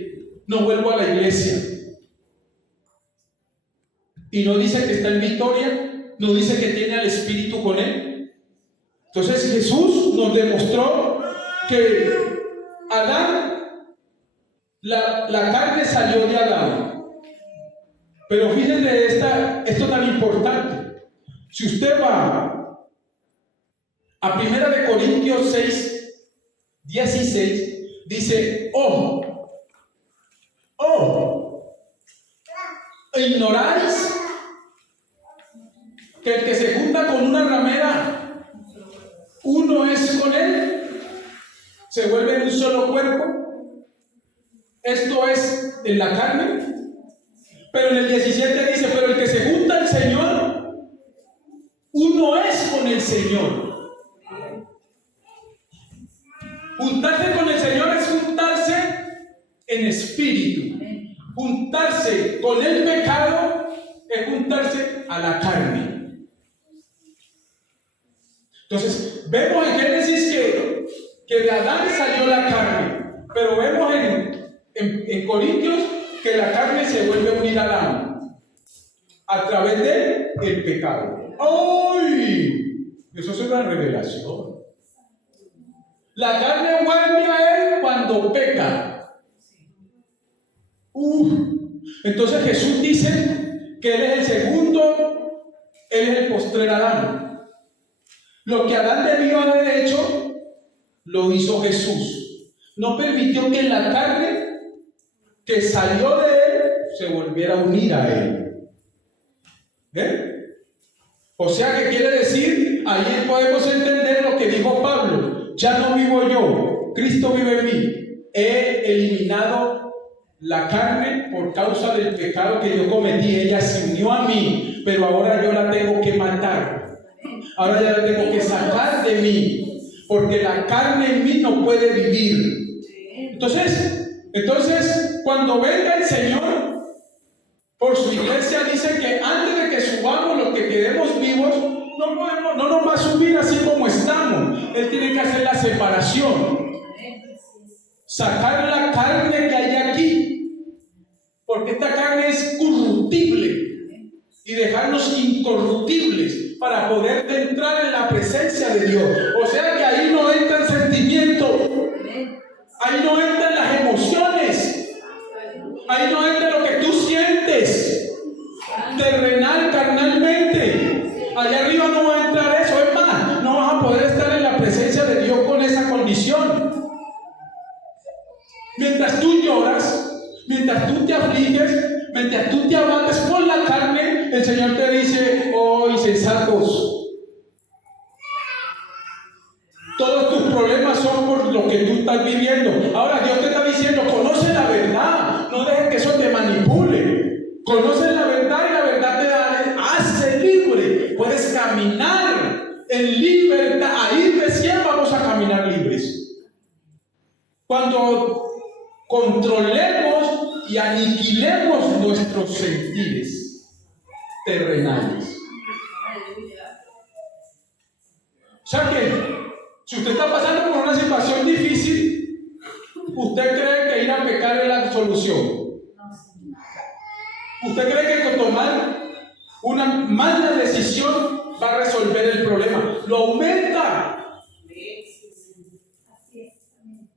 No vuelvo a la iglesia. Y no dice que está en victoria, no dice que tiene al Espíritu con él. Entonces Jesús nos demostró que Adán, la carne salió de Adán. Pero fíjense esto tan importante. Si usted va a 1 Corintios 6, 16, dice, ¿ignoráis que el que se junta con una ramera, uno es con él? Se vuelve un solo cuerpo. Esto es en la carne. Pero en el 17 dice, pero el que se junta al Señor, uno es con el Señor. Juntarse con el Señor es juntarse en espíritu. Juntarse con el pecado es juntarse a la carne. Entonces, vemos en Génesis que de Adán salió la carne, pero vemos en Corintios que la carne se vuelve a unir a Adán a través del pecado. ¡Ay! Eso es una revelación. La carne vuelve a él cuando peca. Entonces Jesús dice que Él es el segundo, Él es el postrer Adán. Lo que Adán debió haber hecho, lo hizo Jesús. No permitió que la carne que salió de Él se volviera a unir a Él. O sea que quiere decir, ahí podemos entender lo que dijo Pablo: ya no vivo yo, Cristo vive en mí. He eliminado la carne por causa del pecado que yo cometí. Ella se unió a mí, pero ahora yo la tengo que matar. Ahora ya la tengo que sacar de mí, porque la carne en mí no puede vivir. Entonces, cuando venga el Señor por su iglesia, dice que antes de que subamos, los que quedemos vivos, no nos va a subir así como estamos. Él tiene que hacer la separación, sacar la carne que hay aquí, porque esta carne es corruptible, y dejarnos incorruptibles para poder entrar en la presencia de Dios. O sea que ahí no entra el sentimiento, ahí no entran las emociones, ahí no entra lo que tú sientes terrenal, carnalmente. Allá arriba no va a entrar eso. Es más, no vas a poder estar en la presencia de Dios con esa condición. Mientras tú lloras, mientras tú te afliges, mientras tú te abates por la carne, el Señor te dice: oh insensatos, todos tus problemas son por lo que tú estás viviendo. Ahora Dios te está diciendo: conoce la verdad, no dejes que eso te manipule. Conoce la verdad y la verdad te hace libre. Puedes caminar en libertad. Ahí recién vamos a caminar libres. Cuando controlemos y aniquilemos nuestros sentires terrenales. O sea que, si usted está pasando por una situación difícil, ¿usted cree que ir a pecar es la solución? ¿Usted cree que con tomar una mala decisión va a resolver el problema? Lo aumenta.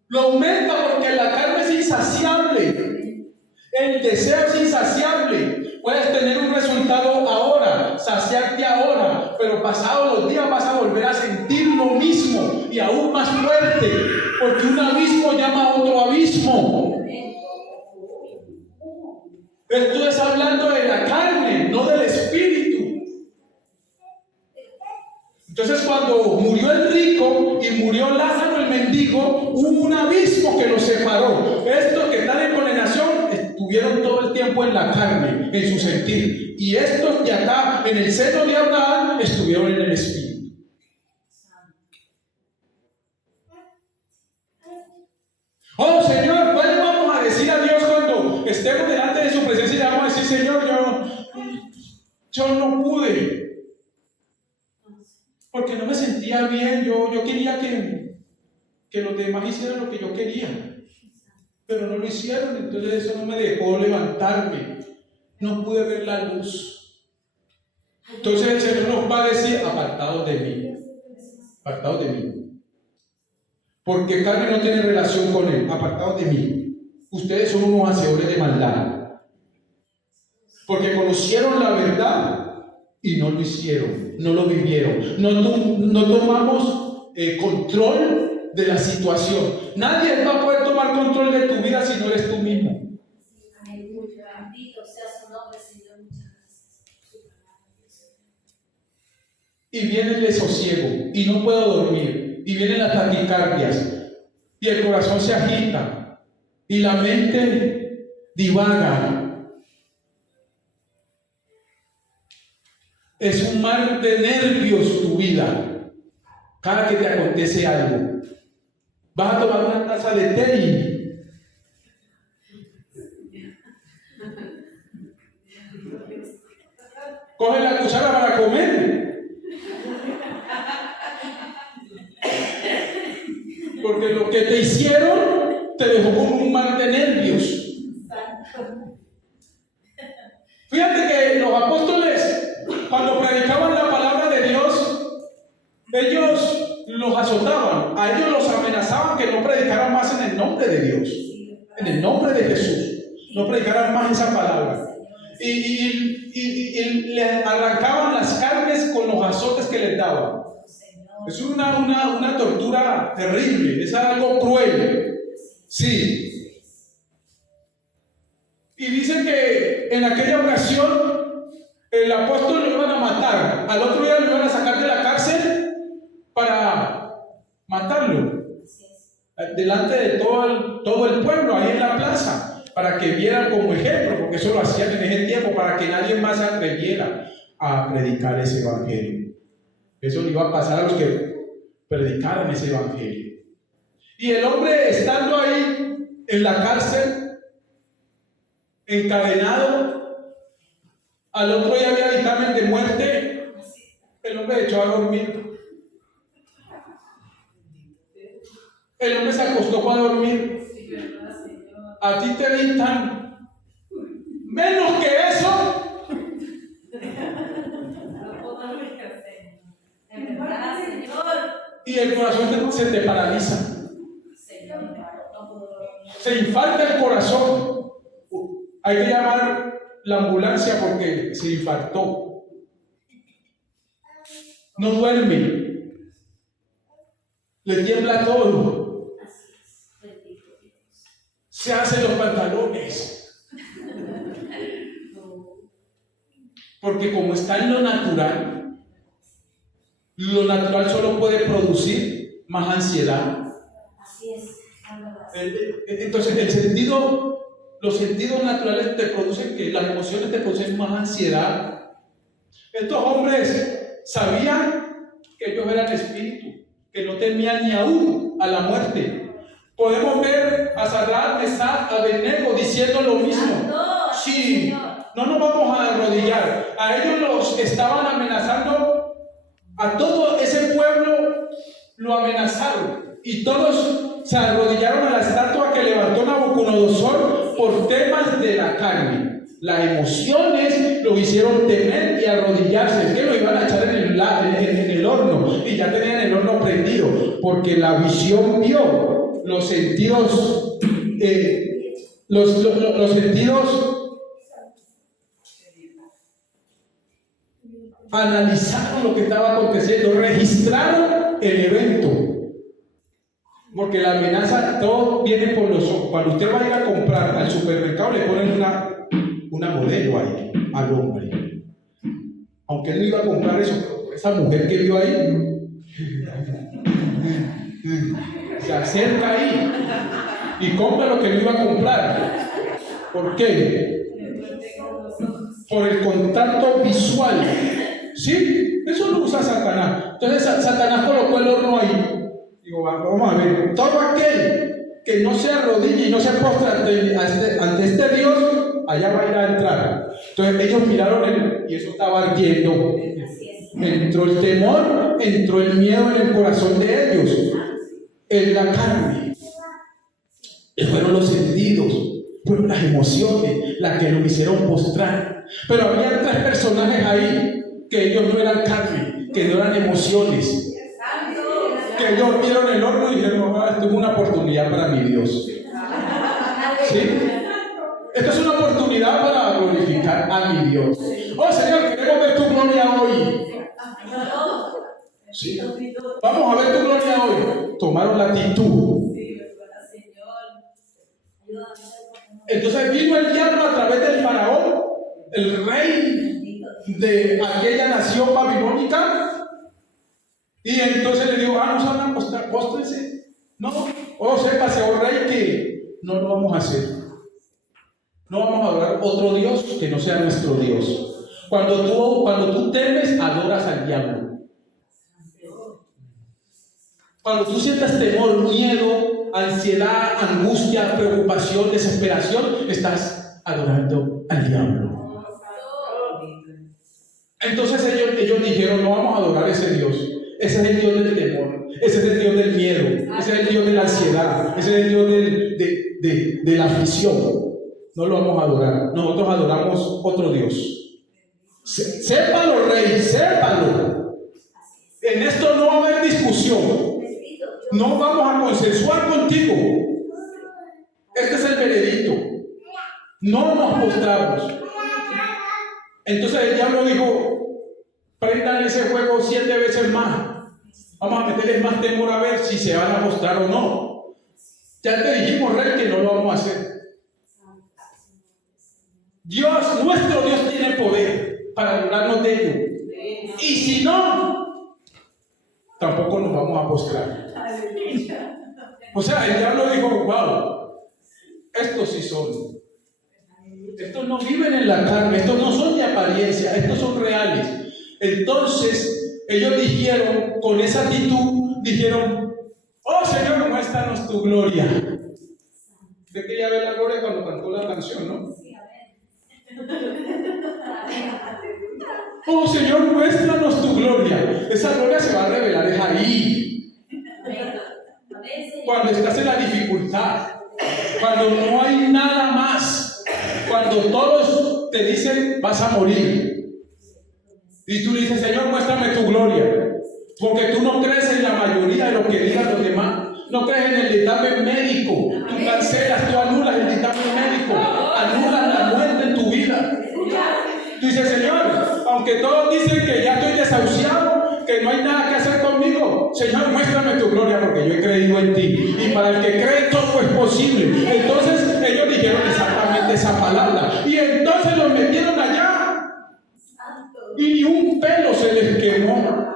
Lo aumenta porque la carne es insaciable. El deseo es insaciable. Puedes tener un resultado ahora, saciarte ahora, pero pasados los días vas a volver a sentir lo mismo y aún más fuerte, porque un abismo llama a otro abismo. Esto es hablando de la carne, no del espíritu. Entonces, cuando murió el rico y murió Lázaro el mendigo, hubo un abismo que los separó. Estos que están en condenación estuvieron todo el tiempo en la carne, en su sentir, y estos de acá, en el seno de Abraham, estuvieron en el espíritu. Oh Señor, ¿cuál vamos a decir a Dios cuando estemos delante de su presencia y le vamos a decir: Señor, yo no pude? porque no me sentía bien. Yo quería que los demás hicieran lo que yo quería, pero no lo hicieron. Entonces eso no me dejó levantarme, no pude ver la luz. Entonces el Señor nos va a decir: apartados de mí, apartados de mí, porque carne no tiene relación con Él. Apartados de mí, ustedes son unos hacedores de maldad, porque conocieron la verdad y no lo hicieron, no lo vivieron. No tomamos control de la situación. Nadie va a poder tomar control de tu vida si no eres tú mismo. Aleluya, bendito sea su nombre, Señor. Muchas gracias. Y viene el desosiego, y no puedo dormir, y vienen las taquicardias, y el corazón se agita, y la mente divaga. Es un mar de nervios tu vida. Cada que te acontece algo, vas a tomar una taza de té y coge la cuchara para comer, porque lo que te hicieron te dejó con un mar de nervios. Fíjate que los apóstoles, cuando predicaban la palabra de Dios, ellos los azotaban, a ellos los amenazaban que no predicaran más en el nombre de Dios, en el nombre de Jesús, no predicaran más esa palabra. Y les arrancaban las carnes con los azotes que les daban. Es una tortura terrible, es algo cruel. Sí. Y dice que en aquella ocasión el apóstol lo iban a matar, al otro día lo iban a sacar de la cárcel para matarlo delante de todo el pueblo, ahí en la plaza, para que vieran como ejemplo, porque eso lo hacían en ese tiempo, para que nadie más se atreviera a predicar ese evangelio. Eso le iba a pasar a los que predicaran ese evangelio. Y el hombre, estando ahí en la cárcel, encadenado, al otro día había dictamen de muerte, el hombre echó a dormir. El hombre se acostó para dormir. A ti te dictan menos que eso. Y el corazón se te paraliza. Se infarta el corazón. Hay que llamar la ambulancia porque se infartó. No duerme. Le tiembla todo. Se hacen los pantalones. Porque como está en lo natural solo puede producir más ansiedad. Así es. Entonces los sentidos naturales te producen que las emociones te producen más ansiedad. Estos hombres sabían que ellos eran espíritu, que no temían ni aún a la muerte. Podemos ver a Sadrach, Mesach, Abednego diciendo lo mismo. Sí, no nos vamos a arrodillar. A ellos los estaban amenazando, a todo ese pueblo lo amenazaron y todos se arrodillaron a la estatua que levantó Nabucodonosor por temas de la carne. Las emociones lo hicieron temer y arrodillarse, que lo iban a echar en el horno, y ya tenían el horno prendido, porque la visión vio, los sentidos, los sentidos analizaron lo que estaba aconteciendo, registraron el evento. Porque la amenaza, todo viene por los ojos. Cuando usted va a ir a comprar al supermercado, le ponen una modelo ahí al hombre. Aunque él no iba a comprar eso, pero esa mujer que vio ahí se acerca ahí y compra lo que no iba a comprar. ¿Por qué? Por el contacto visual. ¿Sí? Eso lo usa Satanás. Entonces Satanás colocó el horno ahí. Digo, vamos a ver, todo aquel que no se arrodille y no se postra ante este Dios, allá va a ir a entrar. Entonces ellos miraron y eso estaba ardiendo. Entró el temor, entró el miedo en el corazón de ellos, en la carne. Y fueron los sentidos, fueron las emociones las que lo hicieron postrar. Pero había tres personajes ahí que ellos no eran carne, que no eran emociones, que ellos vieron el horno y dijeron: esto es una oportunidad para mi Dios. ¿Sí? Esto es una oportunidad para glorificar a mi Dios. Oh Señor, queremos ver tu gloria hoy. ¿Sí? Vamos a ver tu gloria hoy. Tomaron la actitud. Entonces vino el diablo a través del faraón, el rey de aquella nación babilónica, y entonces le dijo: no se van a acostar, póstrense. No, sépase, oh rey, que no lo vamos a hacer. No vamos a adorar otro Dios que no sea nuestro Dios. Cuando tú temes, adoras al diablo. Cuando tú sientas temor, miedo, ansiedad, angustia, preocupación, desesperación, estás adorando al diablo. Entonces ellos dijeron: no vamos a adorar a ese Dios. Ese es el Dios del temor, ese es el Dios del miedo, ese es el Dios de la ansiedad, ese es el Dios de la aflicción. No lo vamos a adorar. Nosotros adoramos otro Dios. Sépalo, rey, sépalo. En esto no va a haber discusión. No vamos a consensuar contigo. Este es el veredicto. No nos postramos. Entonces el diablo dijo: prendan ese juego 7 veces más. Vamos a meterles más temor a ver si se van a postrar o no. Ya te dijimos, rey, que no lo vamos a hacer. Nuestro Dios tiene poder para librarnos de ello. Y si no, tampoco nos vamos a postrar. O sea, el diablo dijo: wow, estos sí son. Estos no viven en la carne, estos no son de apariencia, estos son reales. Entonces, ellos dijeron, con esa actitud, dijeron: oh Señor, muéstranos tu gloria. Usted quería ver la gloria cuando cantó la canción, ¿no? Oh Señor, muéstranos tu gloria. Esa gloria se va a revelar, es ahí. Cuando estás en la dificultad, cuando no hay nada más, cuando todos te dicen: vas a morir, y tú dices: Señor, muéstrame tu gloria, porque tú no crees en la mayoría de lo que digan los demás. No crees en el dictamen médico. Tú cancelas, tú anulas el dictamen médico, anulas la muerte en tu vida. Tú dices: Señor, aunque todos dicen que ya estoy desahuciado, que no hay nada que hacer conmigo, Señor, muéstrame tu gloria, porque yo he creído en ti, y para el que cree todo es posible. Entonces ellos dijeron exactamente esa palabra, y entonces los metieron allá, y ni un pelo se les quemó.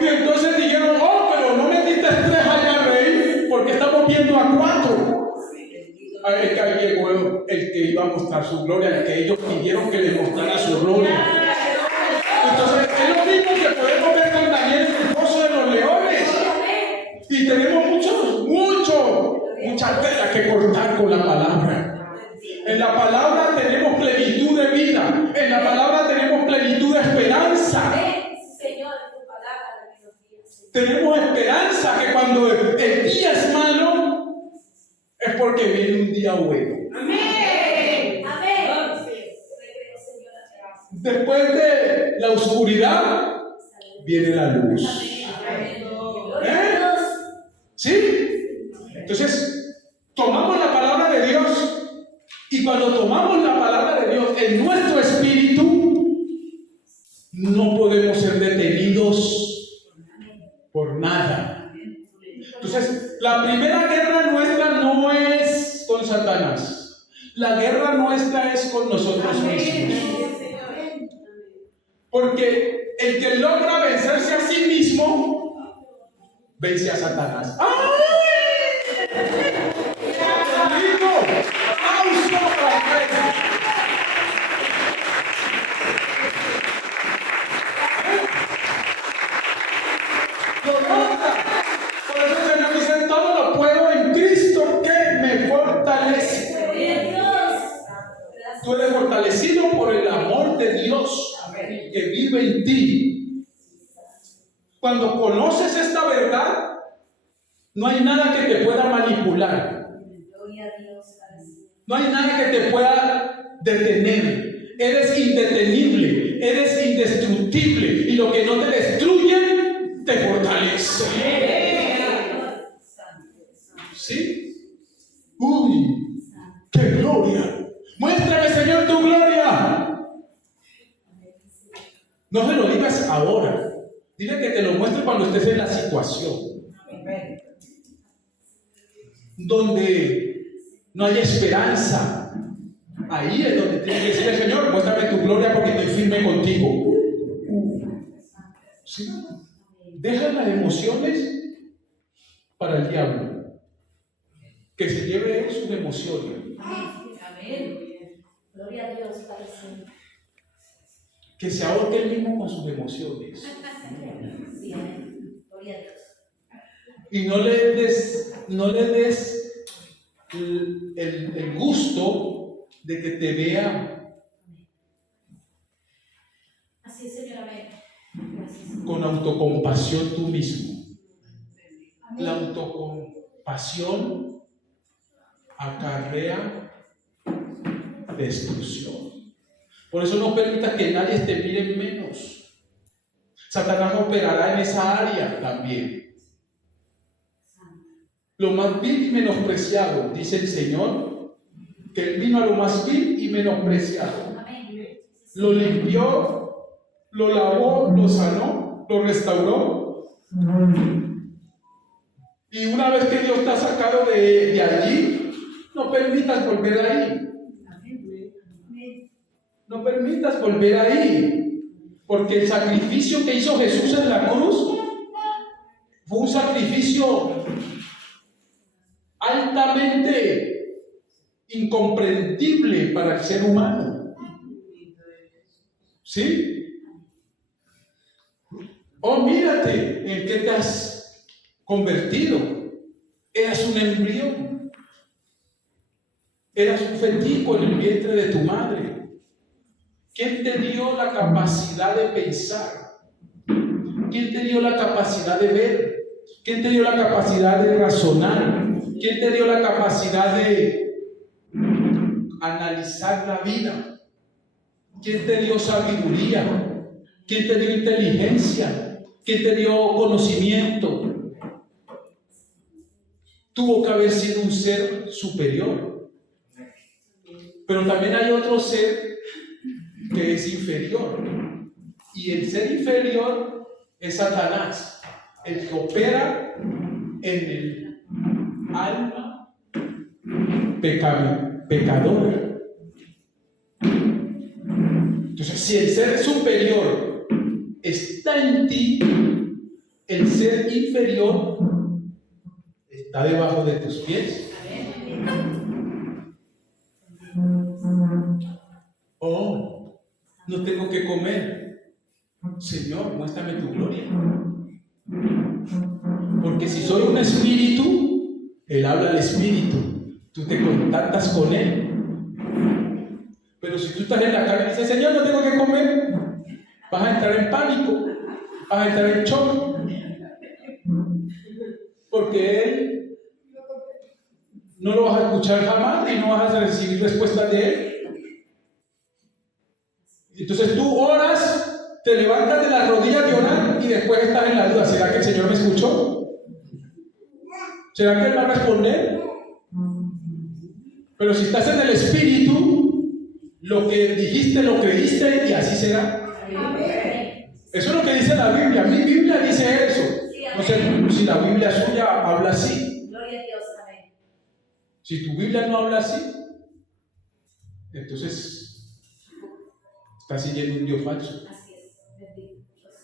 Y entonces dijeron: oh, pero no metiste 3 allá, rey, porque estamos viendo a 4. Es que ahí llegó el que iba a mostrar su gloria, el que ellos pidieron que les mostrara su gloria. Entonces es lo mismo que podemos ver con Daniel en el pozo de los leones. Y tenemos mucha tela que cortar con la palabra. En la palabra tenemos plenitud de vida, en la palabra tenemos plenitud de esperanza. Tenemos esperanza que cuando el día es malo, es porque viene un día bueno. Amén. Después de la oscuridad, viene la luz. ¿Sí? Entonces, tomamos la palabra de Dios, y cuando tomamos la palabra de Dios en nuestro espíritu, no podemos ser detenidos por nada. Entonces, la primera guerra nuestra no es con Satanás. La guerra nuestra es con nosotros mismos. Porque el que logra vencerse a sí mismo, vence a Satanás. ¡Ay! ¡Amigo! ¡Aplauso para él! Lo logra. Por eso el Señor dice: todo lo puedo en Cristo que me fortalece. Tú eres fortalecido por el amor de Dios vive en ti. Cuando conoces esta verdad, no hay nada que te pueda manipular. Gloria a Dios. No hay nada que te pueda detener. Eres indetenible, eres indestructible, y lo que no te destruye te fortalece. ¿Sí? Uy, qué gloria. Muéstrame, Señor, tu gloria. No se lo digas ahora. Dile que te lo muestre cuando estés en la situación donde no hay esperanza. Ahí es donde tienes que decirle, Señor, muéstrame tu gloria porque estoy firme contigo. ¿Sí? Deja las emociones para el diablo. Que se lleve él sus emociones. Amén. Gloria a Dios, Padre Santo. Que se ahorque él mismo con sus emociones. Sí, amén. Gloria a Dios. Y no le des el gusto de que te vea Así es, Señor, amén. Gracias. con autocompasión tú mismo. Amén. La autocompasión acarrea destrucción. Por eso no permitas que nadie te mire menos. Satanás operará en esa área también. Lo más vil y menospreciado, dice el Señor, que Él vino a lo más vil y menospreciado. Amén. Lo limpió, lo lavó, lo sanó, lo restauró. Y una vez que Dios te ha sacado de allí, no permitas volver ahí. No permitas volver ahí. Porque el sacrificio que hizo Jesús en la cruz fue un sacrificio altamente incomprendible para el ser humano. ¿Sí? Oh, mírate en qué te has convertido. Eras un embrión. Eras un fetico en el vientre de tu madre. ¿Quién te dio la capacidad de pensar? ¿Quién te dio la capacidad de ver? ¿Quién te dio la capacidad de razonar? ¿Quién te dio la capacidad de analizar la vida? ¿Quién te dio sabiduría? ¿Quién te dio inteligencia? ¿Quién te dio conocimiento? Tuvo que haber sido un ser superior. Pero también hay otro ser que es inferior. Y el ser inferior es Satanás, el que opera en el alma pecadora. Entonces, si el ser superior está en ti, el ser inferior está debajo de tus pies. Oh, no tengo que comer. Señor, muéstrame tu gloria. Porque si soy un espíritu, Él habla al espíritu. Tú te contactas con Él. Pero si tú estás en la carne y dices, Señor, no tengo que comer, vas a entrar en pánico, vas a entrar en shock. Porque Él no lo vas a escuchar jamás y no vas a recibir respuestas de Él. Entonces tú oras, te levantas de las rodillas de orar y después estás en la duda. ¿Será que el Señor me escuchó? ¿Será que Él va a responder? Pero si estás en el Espíritu, lo que dijiste lo creíste y así será. Eso es lo que dice la Biblia. Mi Biblia dice eso. No sé si la Biblia suya habla así. Gloria a Dios, amén. Si tu Biblia no habla así, entonces está siguiendo un Dios falso. Así es, bendito Dios.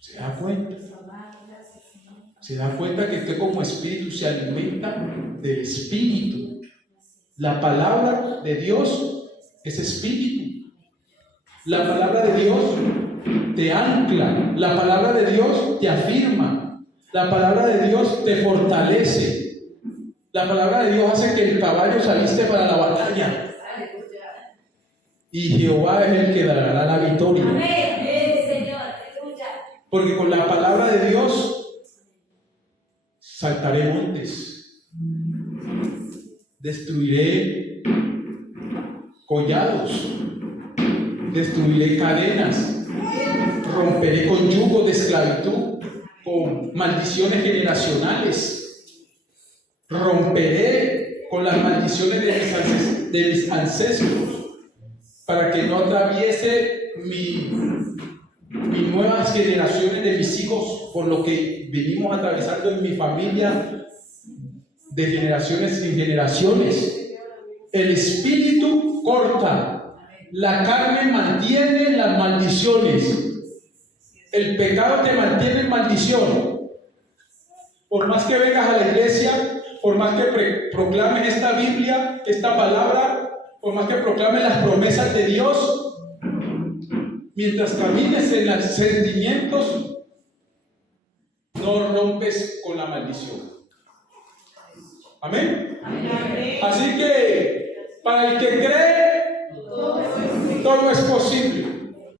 ¿Se da cuenta? Gracias, Señor. Se da cuenta que usted como espíritu se alimenta del espíritu. La palabra de Dios es espíritu. La palabra de Dios te ancla. La palabra de Dios te afirma. La palabra de Dios te fortalece. La palabra de Dios hace que el caballo se aliste para la batalla. Aleluya. Y Jehová es el que dará la victoria. Amén. Porque con la palabra de Dios saltaré montes, destruiré collados, destruiré cadenas, romperé con yugos de esclavitud, con maldiciones generacionales, romperé con las maldiciones de mis ancestros, para que no atraviese mis nuevas generaciones de mis hijos por lo que venimos atravesando en mi familia de generaciones en generaciones. El espíritu corta, la carne mantiene las maldiciones. El pecado te mantiene en maldición. Por más que vengas a la iglesia, por más que proclames esta Biblia, esta palabra, por más que proclames las promesas de Dios, mientras camines en los sentimientos, no rompes con la maldición. Amén. Amén. Así que para el que cree, todo es posible.